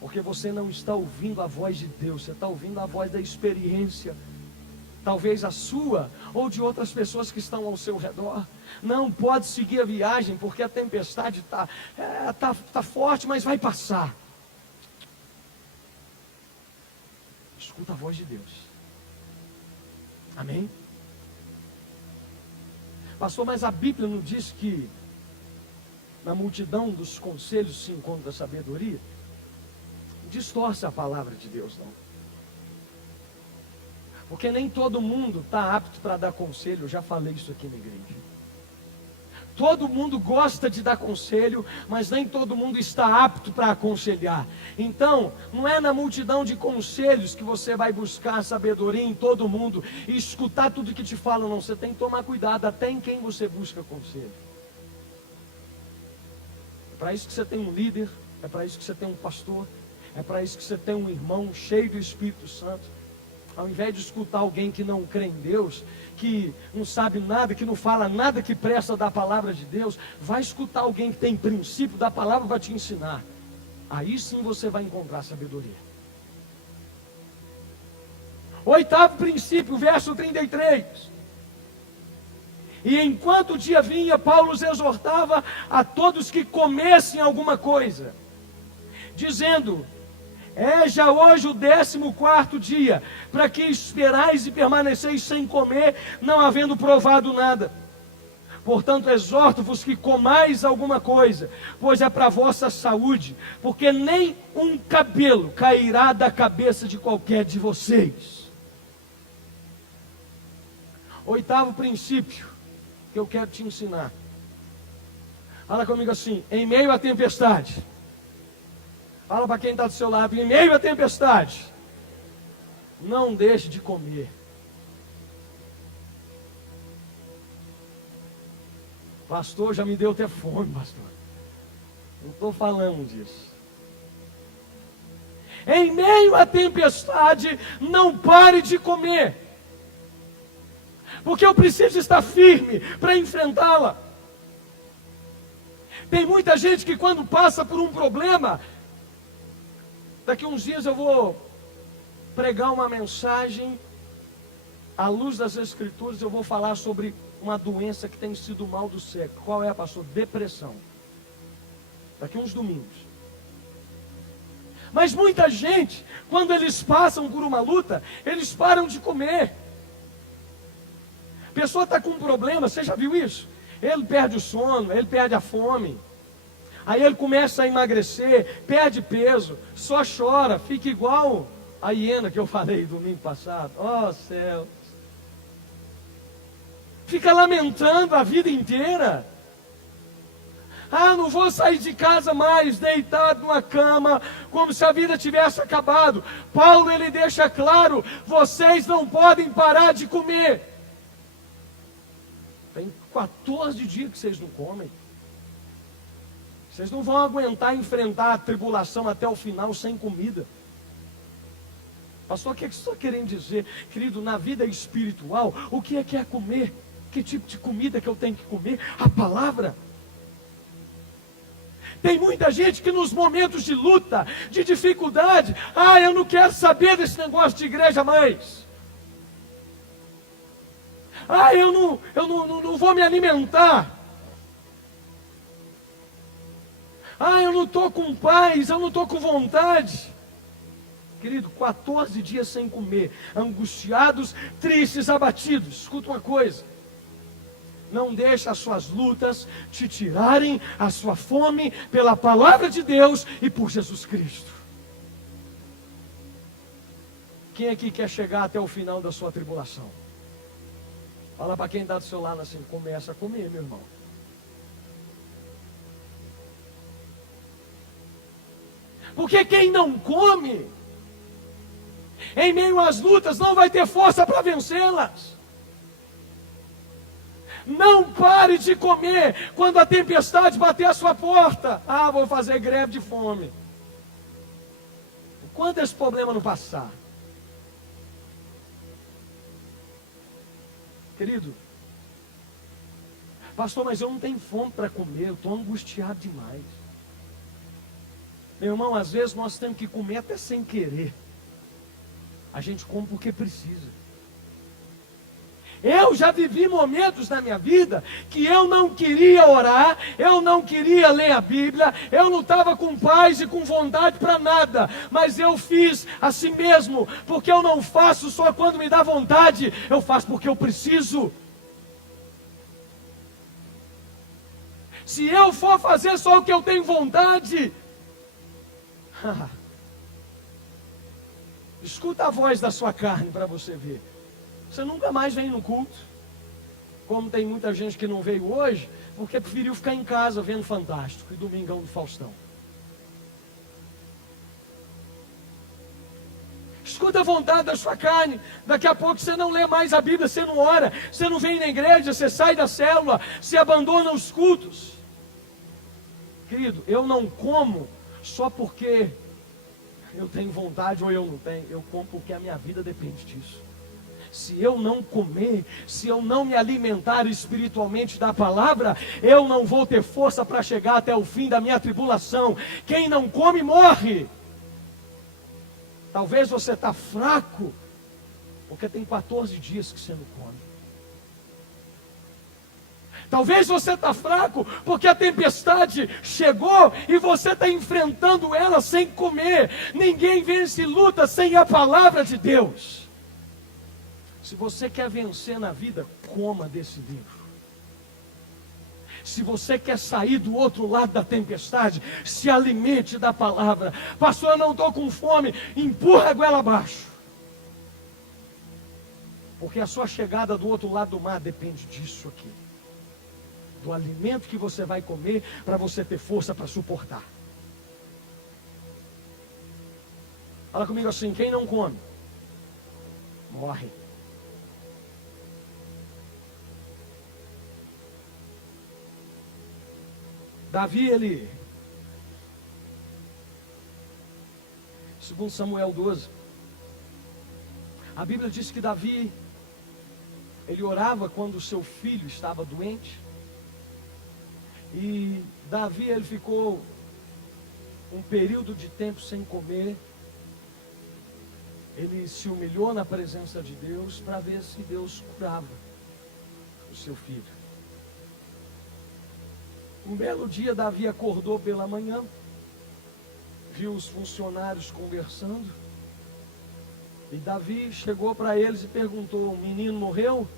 porque você não está ouvindo a voz de Deus, você está ouvindo a voz da experiência, talvez a sua, ou de outras pessoas que estão ao seu redor. Não pode seguir a viagem, porque a tempestade tá forte, mas vai passar. Escuta a voz de Deus. Amém? Pastor, mas a Bíblia não diz que na multidão dos conselhos se encontra a sabedoria? Distorce a palavra de Deus, não. Porque nem todo mundo está apto para dar conselho. Eu já falei isso aqui na igreja. Todo mundo gosta de dar conselho, mas nem todo mundo está apto para aconselhar. Então, não é na multidão de conselhos que você vai buscar sabedoria em todo mundo e escutar tudo que te falam, não. Você tem que tomar cuidado até em quem você busca conselho. É para isso que você tem um líder, é para isso que você tem um pastor, é para isso que você tem um irmão cheio do Espírito Santo. Ao invés de escutar alguém que não crê em Deus, que não sabe nada, que não fala nada que presta da palavra de Deus, vai escutar alguém que tem princípio da palavra para te ensinar. Aí sim você vai encontrar sabedoria. Oitavo princípio, verso 33. E enquanto o dia vinha, Paulo os exortava a todos que comessem alguma coisa, dizendo: é já hoje o 14º dia, para que esperais e permaneceis sem comer, não havendo provado nada. Portanto, exorto-vos que comais alguma coisa, pois é para a vossa saúde, porque nem um cabelo cairá da cabeça de qualquer de vocês. Oitavo princípio que eu quero te ensinar. Fala comigo assim: em meio à tempestade. Fala para quem está do seu lado: em meio à tempestade, não deixe de comer. Pastor, já me deu até fome, pastor. Não estou falando disso. Em meio à tempestade, não pare de comer, porque eu preciso estar firme para enfrentá-la. Tem muita gente que quando passa por um problema, daqui uns dias eu vou pregar uma mensagem à luz das Escrituras. Eu vou falar sobre uma doença que tem sido o mal do século. Qual é, pastor? Depressão. Daqui uns domingos. Mas muita gente, quando eles passam por uma luta, eles param de comer. A pessoa está com um problema, você já viu isso? Ele perde o sono, ele perde a fome. Aí ele começa a emagrecer, perde peso, só chora, fica igual a hiena que eu falei domingo passado. Oh céu! Fica lamentando a vida inteira. Ah, não vou sair de casa mais, deitado numa cama, como se a vida tivesse acabado. Paulo, ele deixa claro, vocês não podem parar de comer. Tem 14 dias que vocês não comem. Vocês não vão aguentar enfrentar a tribulação até o final sem comida. Pastor, o que você está querendo dizer? Querido, na vida espiritual, o que é comer? Que tipo de comida que eu tenho que comer? A palavra. Tem muita gente que nos momentos de luta, de dificuldade, eu não quero saber desse negócio de igreja mais. Eu não vou me alimentar. Eu não estou com paz, eu não estou com vontade. Querido, 14 dias sem comer, angustiados, tristes, abatidos. Escuta uma coisa. Não deixe as suas lutas te tirarem a sua fome pela palavra de Deus e por Jesus Cristo. Quem aqui quer chegar até o final da sua tribulação? Fala para quem está do seu lado assim, começa a comer, meu irmão. Porque quem não come, em meio às lutas, não vai ter força para vencê-las. Não pare de comer quando a tempestade bater a sua porta. Vou fazer greve de fome. Enquanto esse problema não passar. Querido, pastor, mas eu não tenho fome para comer, eu estou angustiado demais. Meu irmão, às vezes nós temos que comer até sem querer. A gente come porque precisa. Eu já vivi momentos na minha vida que eu não queria orar, eu não queria ler a Bíblia, eu não estava com paz e com vontade para nada, mas eu fiz assim mesmo, porque eu não faço só quando me dá vontade, eu faço porque eu preciso. Se eu for fazer só o que eu tenho vontade, escuta a voz da sua carne para você ver. Você nunca mais vem no culto. Como tem muita gente que não veio hoje, porque preferiu ficar em casa vendo Fantástico e Domingão do Faustão. Escuta a vontade da sua carne. Daqui a pouco você não lê mais a Bíblia, você não ora, você não vem na igreja, você sai da célula, você abandona os cultos. Querido, eu não como só porque eu tenho vontade ou eu não tenho. Eu como porque a minha vida depende disso. Se eu não comer, se eu não me alimentar espiritualmente da palavra, eu não vou ter força para chegar até o fim da minha tribulação. Quem não come, morre. Talvez você está fraco, porque tem 14 dias que você não come. Talvez você está fraco, porque a tempestade chegou e você está enfrentando ela sem comer. Ninguém vence luta sem a palavra de Deus. Se você quer vencer na vida, coma desse livro. Se você quer sair do outro lado da tempestade, se alimente da palavra. Pastor, eu não estou com fome, empurra a goela abaixo. Porque a sua chegada do outro lado do mar depende disso aqui. Do alimento que você vai comer para você ter força para suportar. Fala comigo assim, quem não come, morre. Davi, ele, segundo Samuel 12, a Bíblia diz que Davi, ele orava quando o seu filho estava doente. E Davi, ele ficou um período de tempo sem comer. Ele se humilhou na presença de Deus para ver se Deus curava o seu filho. Um belo dia, Davi acordou pela manhã, viu os funcionários conversando, e Davi chegou para eles e perguntou: o menino morreu?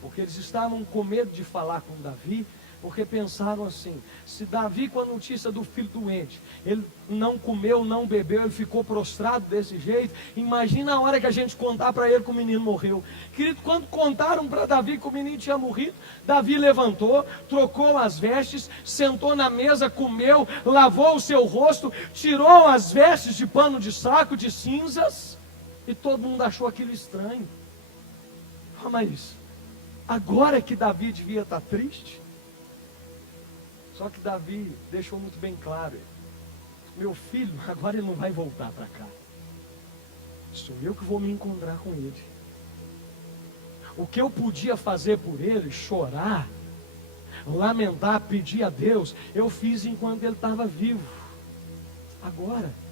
Porque eles estavam com medo de falar com Davi, Porque pensaram assim: se Davi, com a notícia do filho doente, ele não comeu, não bebeu, ele ficou prostrado desse jeito, imagina a hora que a gente contar para ele que o menino morreu. Querido, quando contaram para Davi que o menino tinha morrido, Davi levantou, trocou as vestes, sentou na mesa, comeu, lavou o seu rosto, tirou as vestes de pano de saco, de cinzas, e todo mundo achou aquilo estranho. Mas agora que Davi devia estar triste. Só que Davi deixou muito bem claro: meu filho, agora ele não vai voltar para cá. Sou eu que vou me encontrar com ele. O que eu podia fazer por ele, chorar, lamentar, pedir a Deus, eu fiz enquanto ele estava vivo. Agora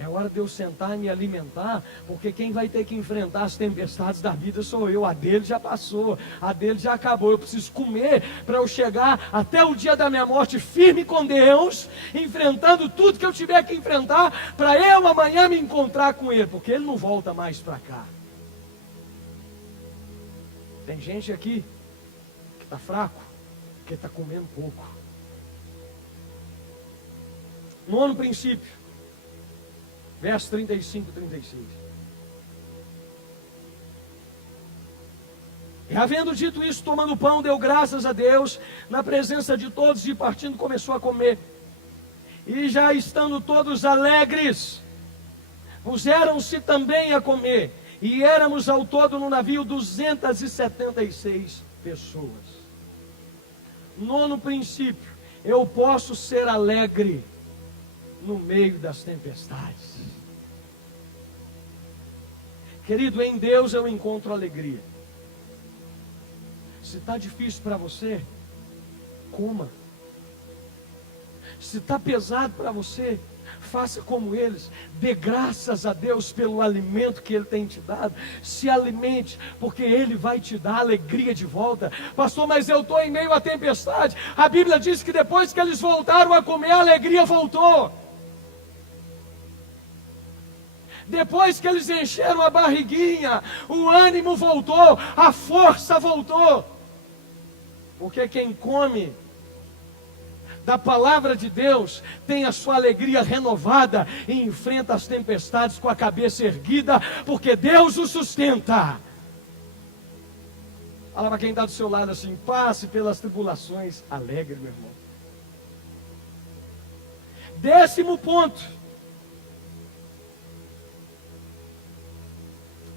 é hora de eu sentar e me alimentar, porque quem vai ter que enfrentar as tempestades da vida sou eu. A dele já passou, a dele já acabou. Eu preciso comer para eu chegar até o dia da minha morte firme com Deus, enfrentando tudo que eu tiver que enfrentar, para eu amanhã me encontrar com ele, porque ele não volta mais para cá. Tem gente aqui que está fraco, que está comendo pouco. Nono princípio, verso 35 e 36. E havendo dito isso, tomando o pão, deu graças a Deus, na presença de todos, e partindo começou a comer. E já estando todos alegres, puseram-se também a comer. E éramos ao todo no navio 276 pessoas. Nono princípio, eu posso ser alegre no meio das tempestades. Querido, em Deus eu encontro alegria. Se está difícil para você, coma. Se está pesado para você, faça como eles. Dê graças a Deus pelo alimento que Ele tem te dado. Se alimente, porque Ele vai te dar alegria de volta. Pastor, mas eu estou em meio à tempestade. A Bíblia diz que depois que eles voltaram a comer, a alegria voltou. Depois que eles encheram a barriguinha, o ânimo voltou, a força voltou. Porque quem come da palavra de Deus tem a sua alegria renovada e enfrenta as tempestades com a cabeça erguida, porque Deus o sustenta. Fala para quem está do seu lado assim: passe pelas tribulações alegre, meu irmão. 10º ponto.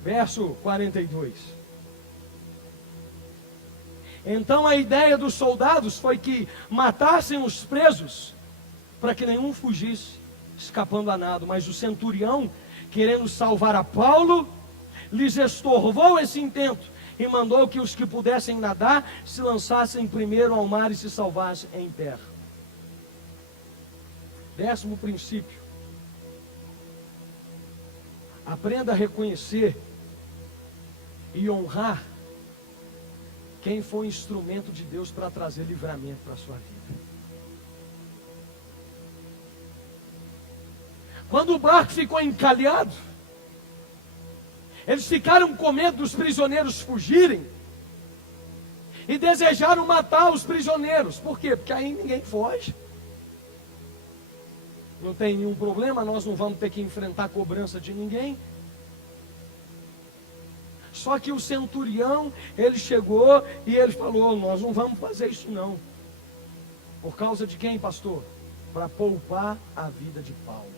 Verso 42. Então a ideia dos soldados foi que matassem os presos, para que nenhum fugisse, escapando a nado. Mas o centurião, querendo salvar a Paulo, lhes estorvou esse intento, e mandou que os que pudessem nadar, se lançassem primeiro ao mar e se salvassem em terra. 10º princípio. Aprenda a reconhecer e honrar quem foi instrumento de Deus para trazer livramento para a sua vida. Quando o barco ficou encalhado, eles ficaram com medo dos prisioneiros fugirem e desejaram matar os prisioneiros. Por quê? Porque aí ninguém foge. Não tem nenhum problema, nós não vamos ter que enfrentar a cobrança de ninguém. Só que o centurião, ele chegou e ele falou: nós não vamos fazer isso não. Por causa de quem, pastor? Para poupar a vida de Paulo.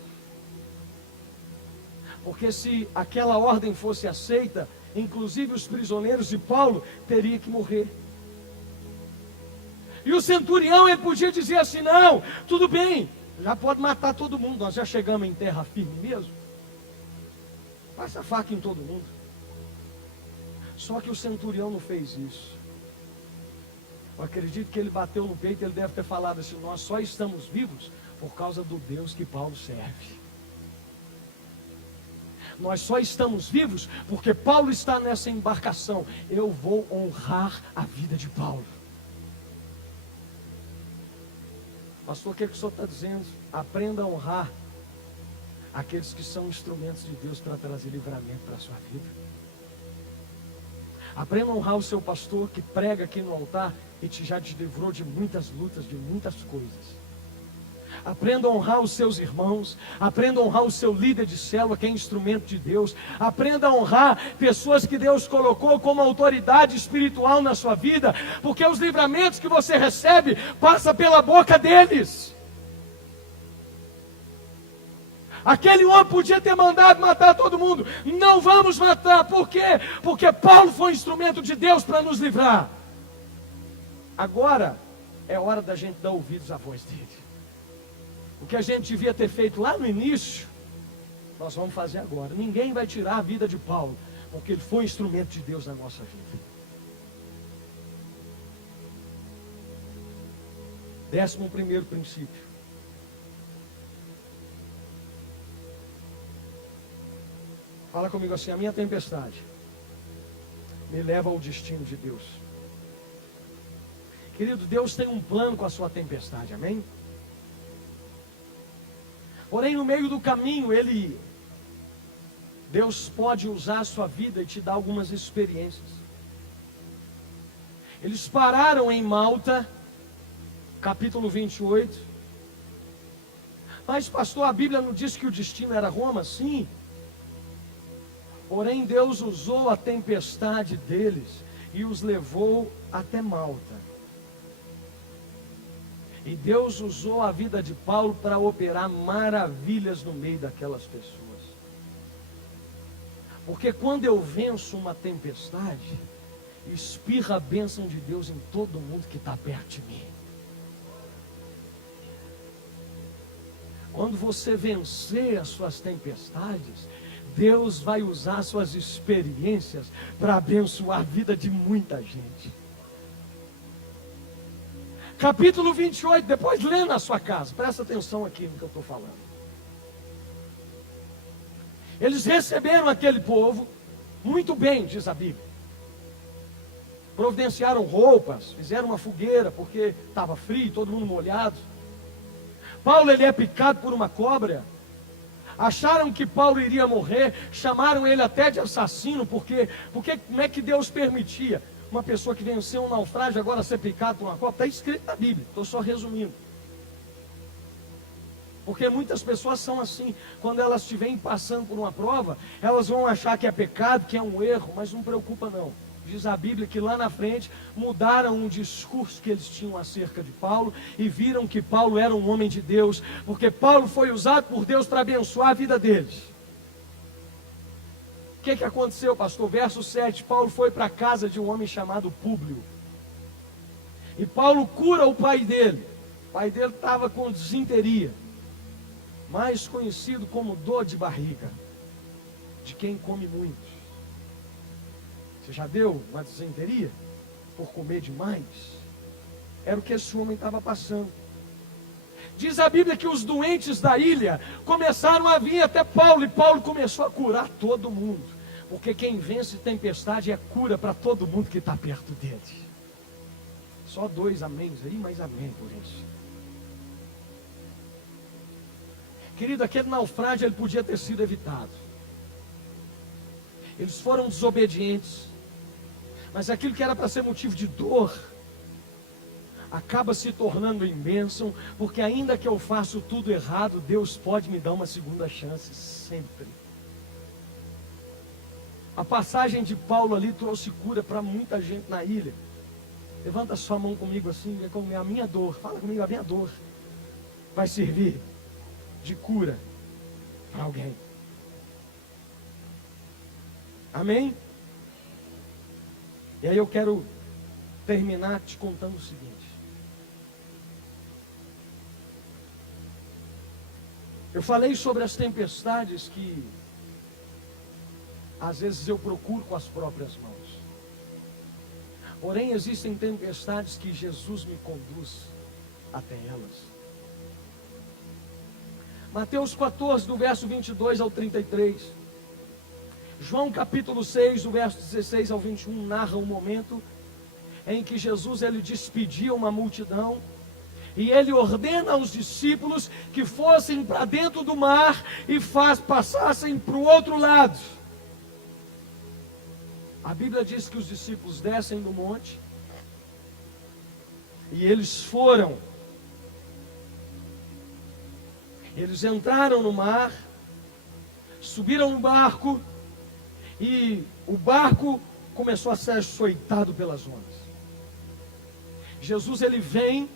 Porque se aquela ordem fosse aceita, inclusive os prisioneiros de Paulo teriam que morrer. E o centurião, ele podia dizer assim: não, tudo bem, já pode matar todo mundo, nós já chegamos em terra firme mesmo. Passa a faca em todo mundo. Só que o centurião não fez isso. Eu acredito que ele bateu no peito, ele deve ter falado assim: nós só estamos vivos por causa do Deus que Paulo serve. Nós só estamos vivos porque Paulo está nessa embarcação. Eu vou honrar a vida de Paulo. Pastor, o que o senhor está dizendo? Aprenda a honrar aqueles que são instrumentos de Deus para trazer livramento para a sua vida. Aprenda a honrar o seu pastor que prega aqui no altar e já te livrou de muitas lutas, de muitas coisas. Aprenda a honrar os seus irmãos. Aprenda a honrar o seu líder de célula, que é instrumento de Deus. Aprenda a honrar pessoas que Deus colocou como autoridade espiritual na sua vida, porque os livramentos que você recebe passam pela boca deles. Aquele homem podia ter mandado matar todo mundo. Não vamos matar. Por quê? Porque Paulo foi um instrumento de Deus para nos livrar. Agora é hora da gente dar ouvidos à voz dele. O que a gente devia ter feito lá no início, nós vamos fazer agora. Ninguém vai tirar a vida de Paulo, porque ele foi um instrumento de Deus na nossa vida. 11º princípio. Fala comigo assim: a minha tempestade me leva ao destino de Deus. Querido, Deus tem um plano com a sua tempestade, amém? Porém, no meio do caminho, Deus pode usar a sua vida e te dar algumas experiências. Eles pararam em Malta, capítulo 28. Mas, pastor, a Bíblia não diz que o destino era Roma? Sim. Porém, Deus usou a tempestade deles e os levou até Malta. E Deus usou a vida de Paulo para operar maravilhas no meio daquelas pessoas. Porque quando eu venço uma tempestade, espirra a bênção de Deus em todo mundo que está perto de mim. Quando você vencer as suas tempestades, Deus vai usar suas experiências para abençoar a vida de muita gente. Capítulo 28, depois lê na sua casa, presta atenção aqui no que eu estou falando. Eles receberam aquele povo muito bem, diz a Bíblia. Providenciaram roupas, fizeram uma fogueira, porque estava frio, todo mundo molhado. Paulo, ele é picado por uma cobra. Acharam que Paulo iria morrer, chamaram ele até de assassino, porque como é que Deus permitia uma pessoa que venceu um naufrágio agora ser picado por uma cobra? Está escrito na Bíblia, estou só resumindo. Porque muitas pessoas são assim, quando elas estiverem passando por uma prova, elas vão achar que é pecado, que é um erro, mas não preocupa não. Diz a Bíblia que lá na frente mudaram um discurso que eles tinham acerca de Paulo e viram que Paulo era um homem de Deus, porque Paulo foi usado por Deus para abençoar a vida deles. O que aconteceu, pastor? Verso 7, Paulo foi para a casa de um homem chamado Públio. E Paulo cura o pai dele. O pai dele estava com disenteria, mais conhecido como dor de barriga, de quem come muito. Você já deu uma disenteria por comer demais? Era o que esse homem estava passando. Diz a Bíblia que os doentes da ilha começaram a vir até Paulo, e Paulo começou a curar todo mundo. Porque quem vence tempestade é cura para todo mundo que está perto dele. Só 2 améns aí, mas amém por isso. Querido, aquele naufrágio ele podia ter sido evitado. Eles foram desobedientes. Mas aquilo que era para ser motivo de dor acaba se tornando em bênção, porque ainda que eu faça tudo errado, Deus pode me dar uma segunda chance, sempre. A passagem de Paulo ali trouxe cura para muita gente na ilha. Levanta sua mão comigo assim, vê como é a minha dor. Fala comigo, a minha dor vai servir de cura para alguém. Amém? E aí eu quero terminar te contando o seguinte. Eu falei sobre as tempestades que às vezes eu procuro com as próprias mãos. Porém, existem tempestades que Jesus me conduz até elas. Mateus 14, do verso 22 ao 33. João capítulo 6, do verso 16 ao 21, narra um momento em que Jesus ele despedia uma multidão. E ele ordena aos discípulos que fossem para dentro do mar e passassem para o outro lado. A Bíblia diz que os discípulos descem do monte e eles foram. Eles entraram no mar, subiram no barco e o barco começou a ser açoitado pelas ondas. Jesus, ele vem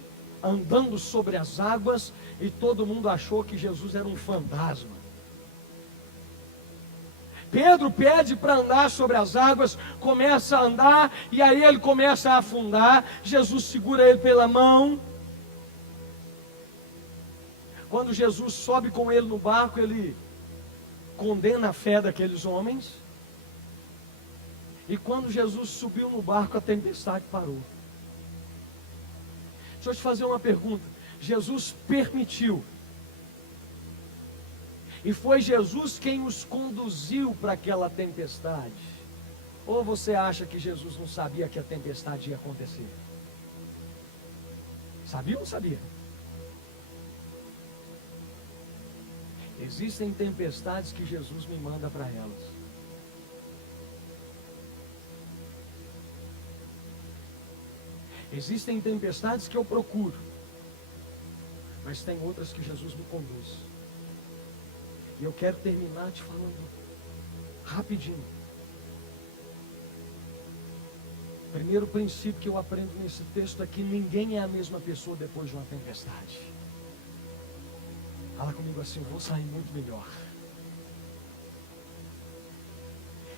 andando sobre as águas e todo mundo achou que Jesus era um fantasma. Pedro pede para andar sobre as águas, começa a andar e aí ele começa a afundar. Jesus segura ele pela mão. Quando Jesus sobe com ele no barco, ele condena a fé daqueles homens. E quando Jesus subiu no barco, a tempestade parou. Deixa eu te fazer uma pergunta. Jesus permitiu. E foi Jesus quem os conduziu para aquela tempestade. Ou você acha que Jesus não sabia que a tempestade ia acontecer? Sabia ou não sabia? Existem tempestades que Jesus me manda para elas. Existem tempestades que eu procuro, mas tem outras que Jesus me conduz. E eu quero terminar te falando rapidinho. Primeiro princípio que eu aprendo nesse texto é que ninguém é a mesma pessoa depois de uma tempestade. Fala comigo assim, eu vou sair muito melhor.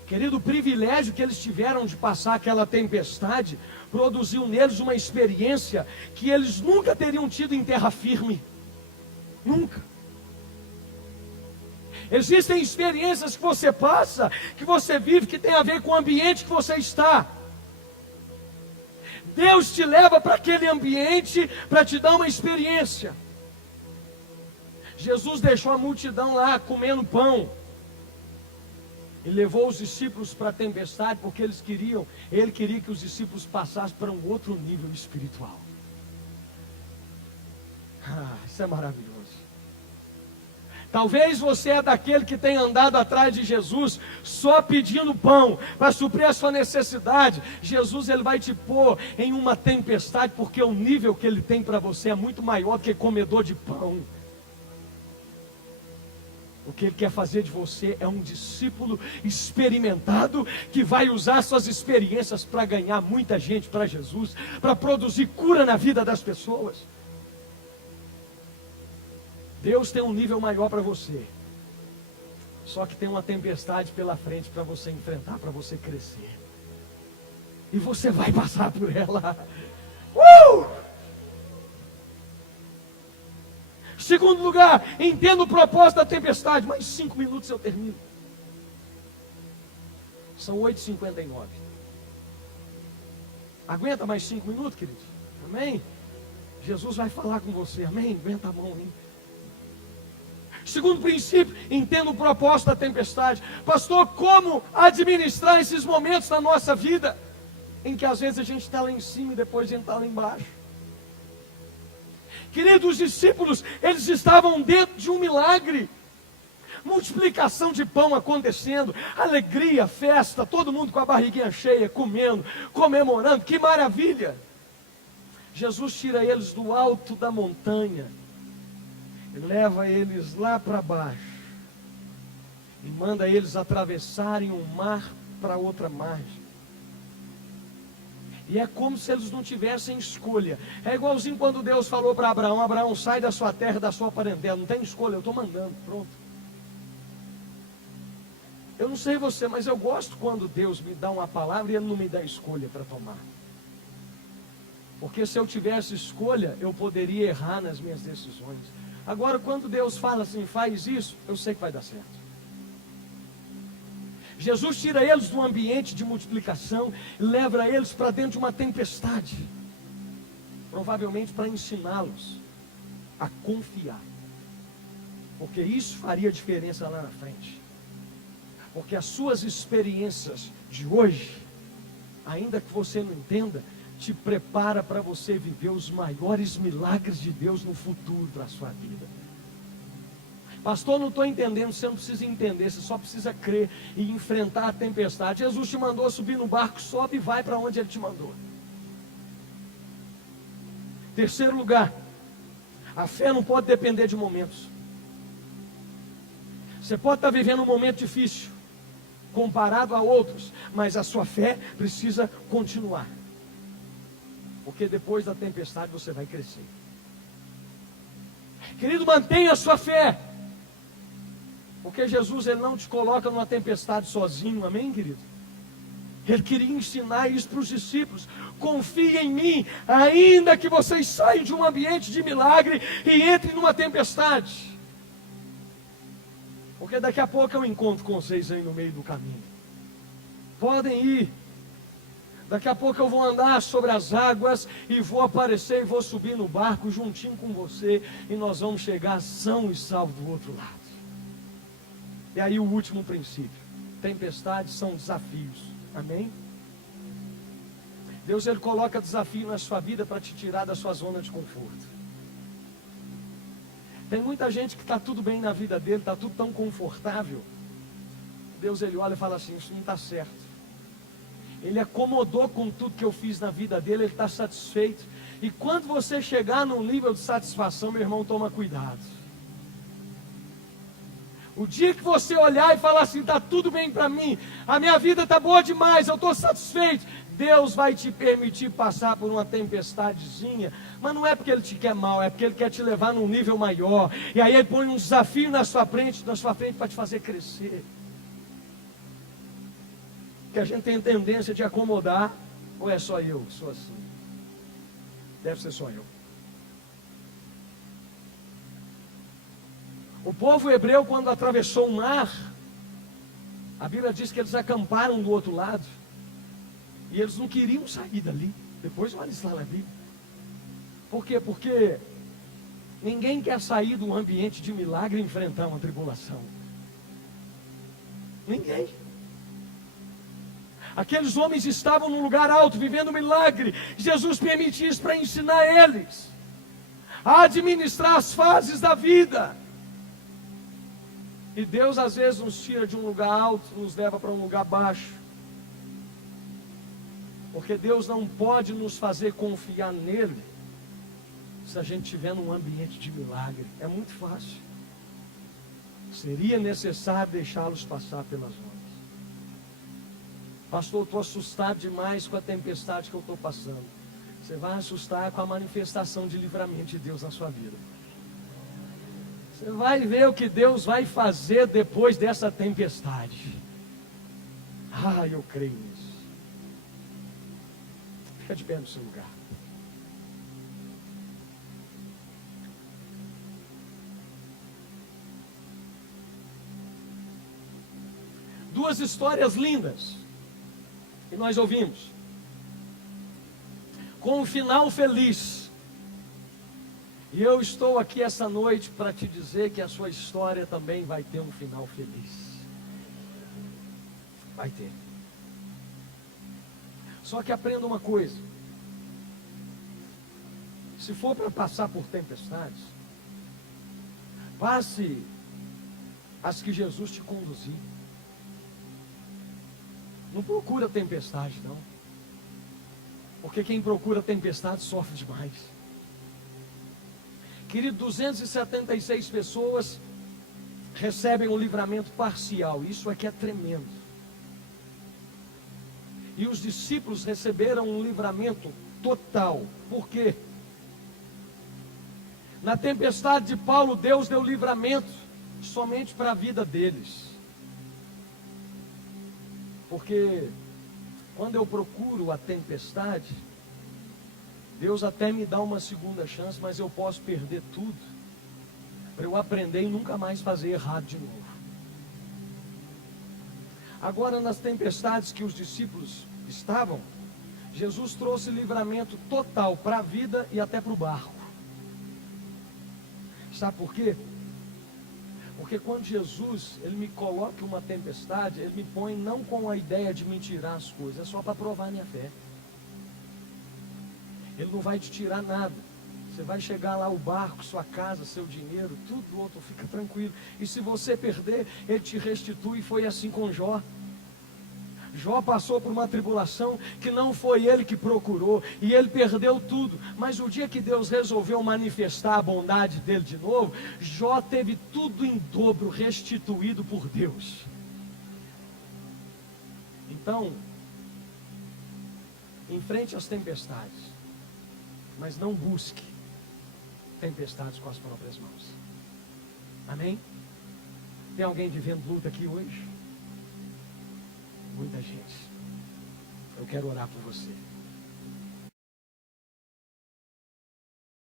Querido, o privilégio que eles tiveram de passar aquela tempestade produziu neles uma experiência que eles nunca teriam tido em terra firme. Nunca. Existem experiências que você passa, que você vive, que tem a ver com o ambiente que você está. Deus te leva para aquele ambiente para te dar uma experiência. Jesus deixou a multidão lá comendo pão. E levou os discípulos para a tempestade, porque ele queria que os discípulos passassem para um outro nível espiritual. Isso é maravilhoso. Talvez você é daquele que tem andado atrás de Jesus, só pedindo pão, para suprir a sua necessidade. Jesus, ele vai te pôr em uma tempestade, porque o nível que ele tem para você é muito maior do que comedor de pão. O que ele quer fazer de você é um discípulo experimentado, que vai usar suas experiências para ganhar muita gente para Jesus, para produzir cura na vida das pessoas. Deus tem um nível maior para você. Só que tem uma tempestade pela frente para você enfrentar, para você crescer. E você vai passar por ela. Segundo lugar, entenda o propósito da tempestade. Mais 5 minutos eu termino. São 8h59. Aguenta mais 5 minutos, querido? Amém? Jesus vai falar com você. Amém? Aguenta a mão, hein? Segundo princípio, entenda o propósito da tempestade. Pastor, como administrar esses momentos na nossa vida, em que às vezes a gente está lá em cima e depois a gente está lá embaixo? Queridos discípulos, eles estavam dentro de um milagre. Multiplicação de pão acontecendo, alegria, festa, todo mundo com a barriguinha cheia, comendo, comemorando, que maravilha. Jesus tira eles do alto da montanha e leva eles lá para baixo e manda eles atravessarem um mar para outra margem. E é como se eles não tivessem escolha. É igualzinho quando Deus falou para Abraão: Abraão, sai da sua terra, da sua parentela. Não tem escolha, eu estou mandando, pronto. Eu não sei você, mas eu gosto quando Deus me dá uma palavra e Ele não me dá escolha para tomar. Porque se eu tivesse escolha, eu poderia errar nas minhas decisões. Agora, quando Deus fala assim, faz isso, eu sei que vai dar certo. Jesus tira eles do ambiente de multiplicação e leva eles para dentro de uma tempestade. Provavelmente para ensiná-los a confiar. Porque isso faria diferença lá na frente. Porque as suas experiências de hoje, ainda que você não entenda, te prepara para você viver os maiores milagres de Deus no futuro para a sua vida. Pastor, não estou entendendo. Você não precisa entender, você só precisa crer e enfrentar a tempestade. Jesus te mandou subir no barco, sobe e vai para onde Ele te mandou. Terceiro lugar, a fé não pode depender de momentos. Você pode estar vivendo um momento difícil, comparado a outros, mas a sua fé precisa continuar. Porque depois da tempestade você vai crescer. Querido, mantenha a sua fé. Porque Jesus, Ele não te coloca numa tempestade sozinho, amém, querido? Ele queria ensinar isso para os discípulos. Confie em mim, ainda que vocês saiam de um ambiente de milagre e entrem numa tempestade. Porque daqui a pouco eu encontro com vocês aí no meio do caminho. Podem ir. Daqui a pouco eu vou andar sobre as águas e vou aparecer e vou subir no barco juntinho com você. E nós vamos chegar são e salvo do outro lado. E aí o último princípio. Tempestades são desafios. Amém? Deus, Ele coloca desafio na sua vida para te tirar da sua zona de conforto. Tem muita gente que está tudo bem na vida dele, está tudo tão confortável. Deus, Ele olha e fala assim, isso não está certo. Ele acomodou com tudo que eu fiz na vida dele, ele está satisfeito. E quando você chegar num nível de satisfação, meu irmão, toma cuidado. O dia que você olhar e falar assim, está tudo bem para mim, a minha vida está boa demais, eu estou satisfeito, Deus vai te permitir passar por uma tempestadezinha, mas não é porque Ele te quer mal, é porque Ele quer te levar num nível maior. E aí Ele põe um desafio na sua frente para te fazer crescer. Que a gente tem tendência de acomodar, ou é só eu que sou assim? Deve ser só eu. O povo hebreu, quando atravessou o mar, a Bíblia diz que eles acamparam do outro lado, e eles não queriam sair dali. Depois olha isso lá na Bíblia. Por quê? Porque ninguém quer sair de um ambiente de milagre e enfrentar uma tribulação. Ninguém. Aqueles homens estavam num lugar alto, vivendo um milagre. Jesus permitiu isso para ensinar eles a administrar as fases da vida. E Deus às vezes nos tira de um lugar alto, nos leva para um lugar baixo. Porque Deus não pode nos fazer confiar nele se a gente estiver num ambiente de milagre. É muito fácil. Seria necessário deixá-los passar pelas ondas. Pastor, eu estou assustado demais com a tempestade que eu estou passando. Você vai assustar com a manifestação de livramento de Deus na sua vida. Você vai ver o que Deus vai fazer depois dessa tempestade. Ah, eu creio nisso. Fica de pé no seu lugar. Duas histórias lindas que nós ouvimos, com um final feliz. E eu estou aqui essa noite para te dizer que a sua história também vai ter um final feliz. Vai ter. Só que aprenda uma coisa. Se for para passar por tempestades, passe as que Jesus te conduzir. Não procura tempestade, não. Porque quem procura tempestade sofre demais. Querido, 276 pessoas recebem um livramento parcial. Isso aqui é tremendo. E os discípulos receberam um livramento total. Por quê? Na tempestade de Paulo, Deus deu livramento somente para a vida deles. Porque quando eu procuro a tempestade, Deus até me dá uma segunda chance, mas eu posso perder tudo, para eu aprender e nunca mais fazer errado de novo. Agora, nas tempestades que os discípulos estavam, Jesus trouxe livramento total para a vida e até para o barco. Sabe por quê? Porque quando Jesus, Ele me coloca uma tempestade, Ele me põe não com a ideia de me tirar as coisas, é só para provar minha fé. Ele não vai te tirar nada. Você vai chegar lá, o barco, sua casa, seu dinheiro, tudo do outro, fica tranquilo. E se você perder, Ele te restitui. Foi assim com Jó. Jó passou por uma tribulação que não foi ele que procurou, e ele perdeu tudo. Mas o dia que Deus resolveu manifestar a bondade dele de novo, Jó teve tudo em dobro restituído por Deus. Então, enfrente as tempestades, mas não busque tempestades com as próprias mãos. Amém? Tem alguém vivendo luta aqui hoje? Muita gente. Eu quero orar por você.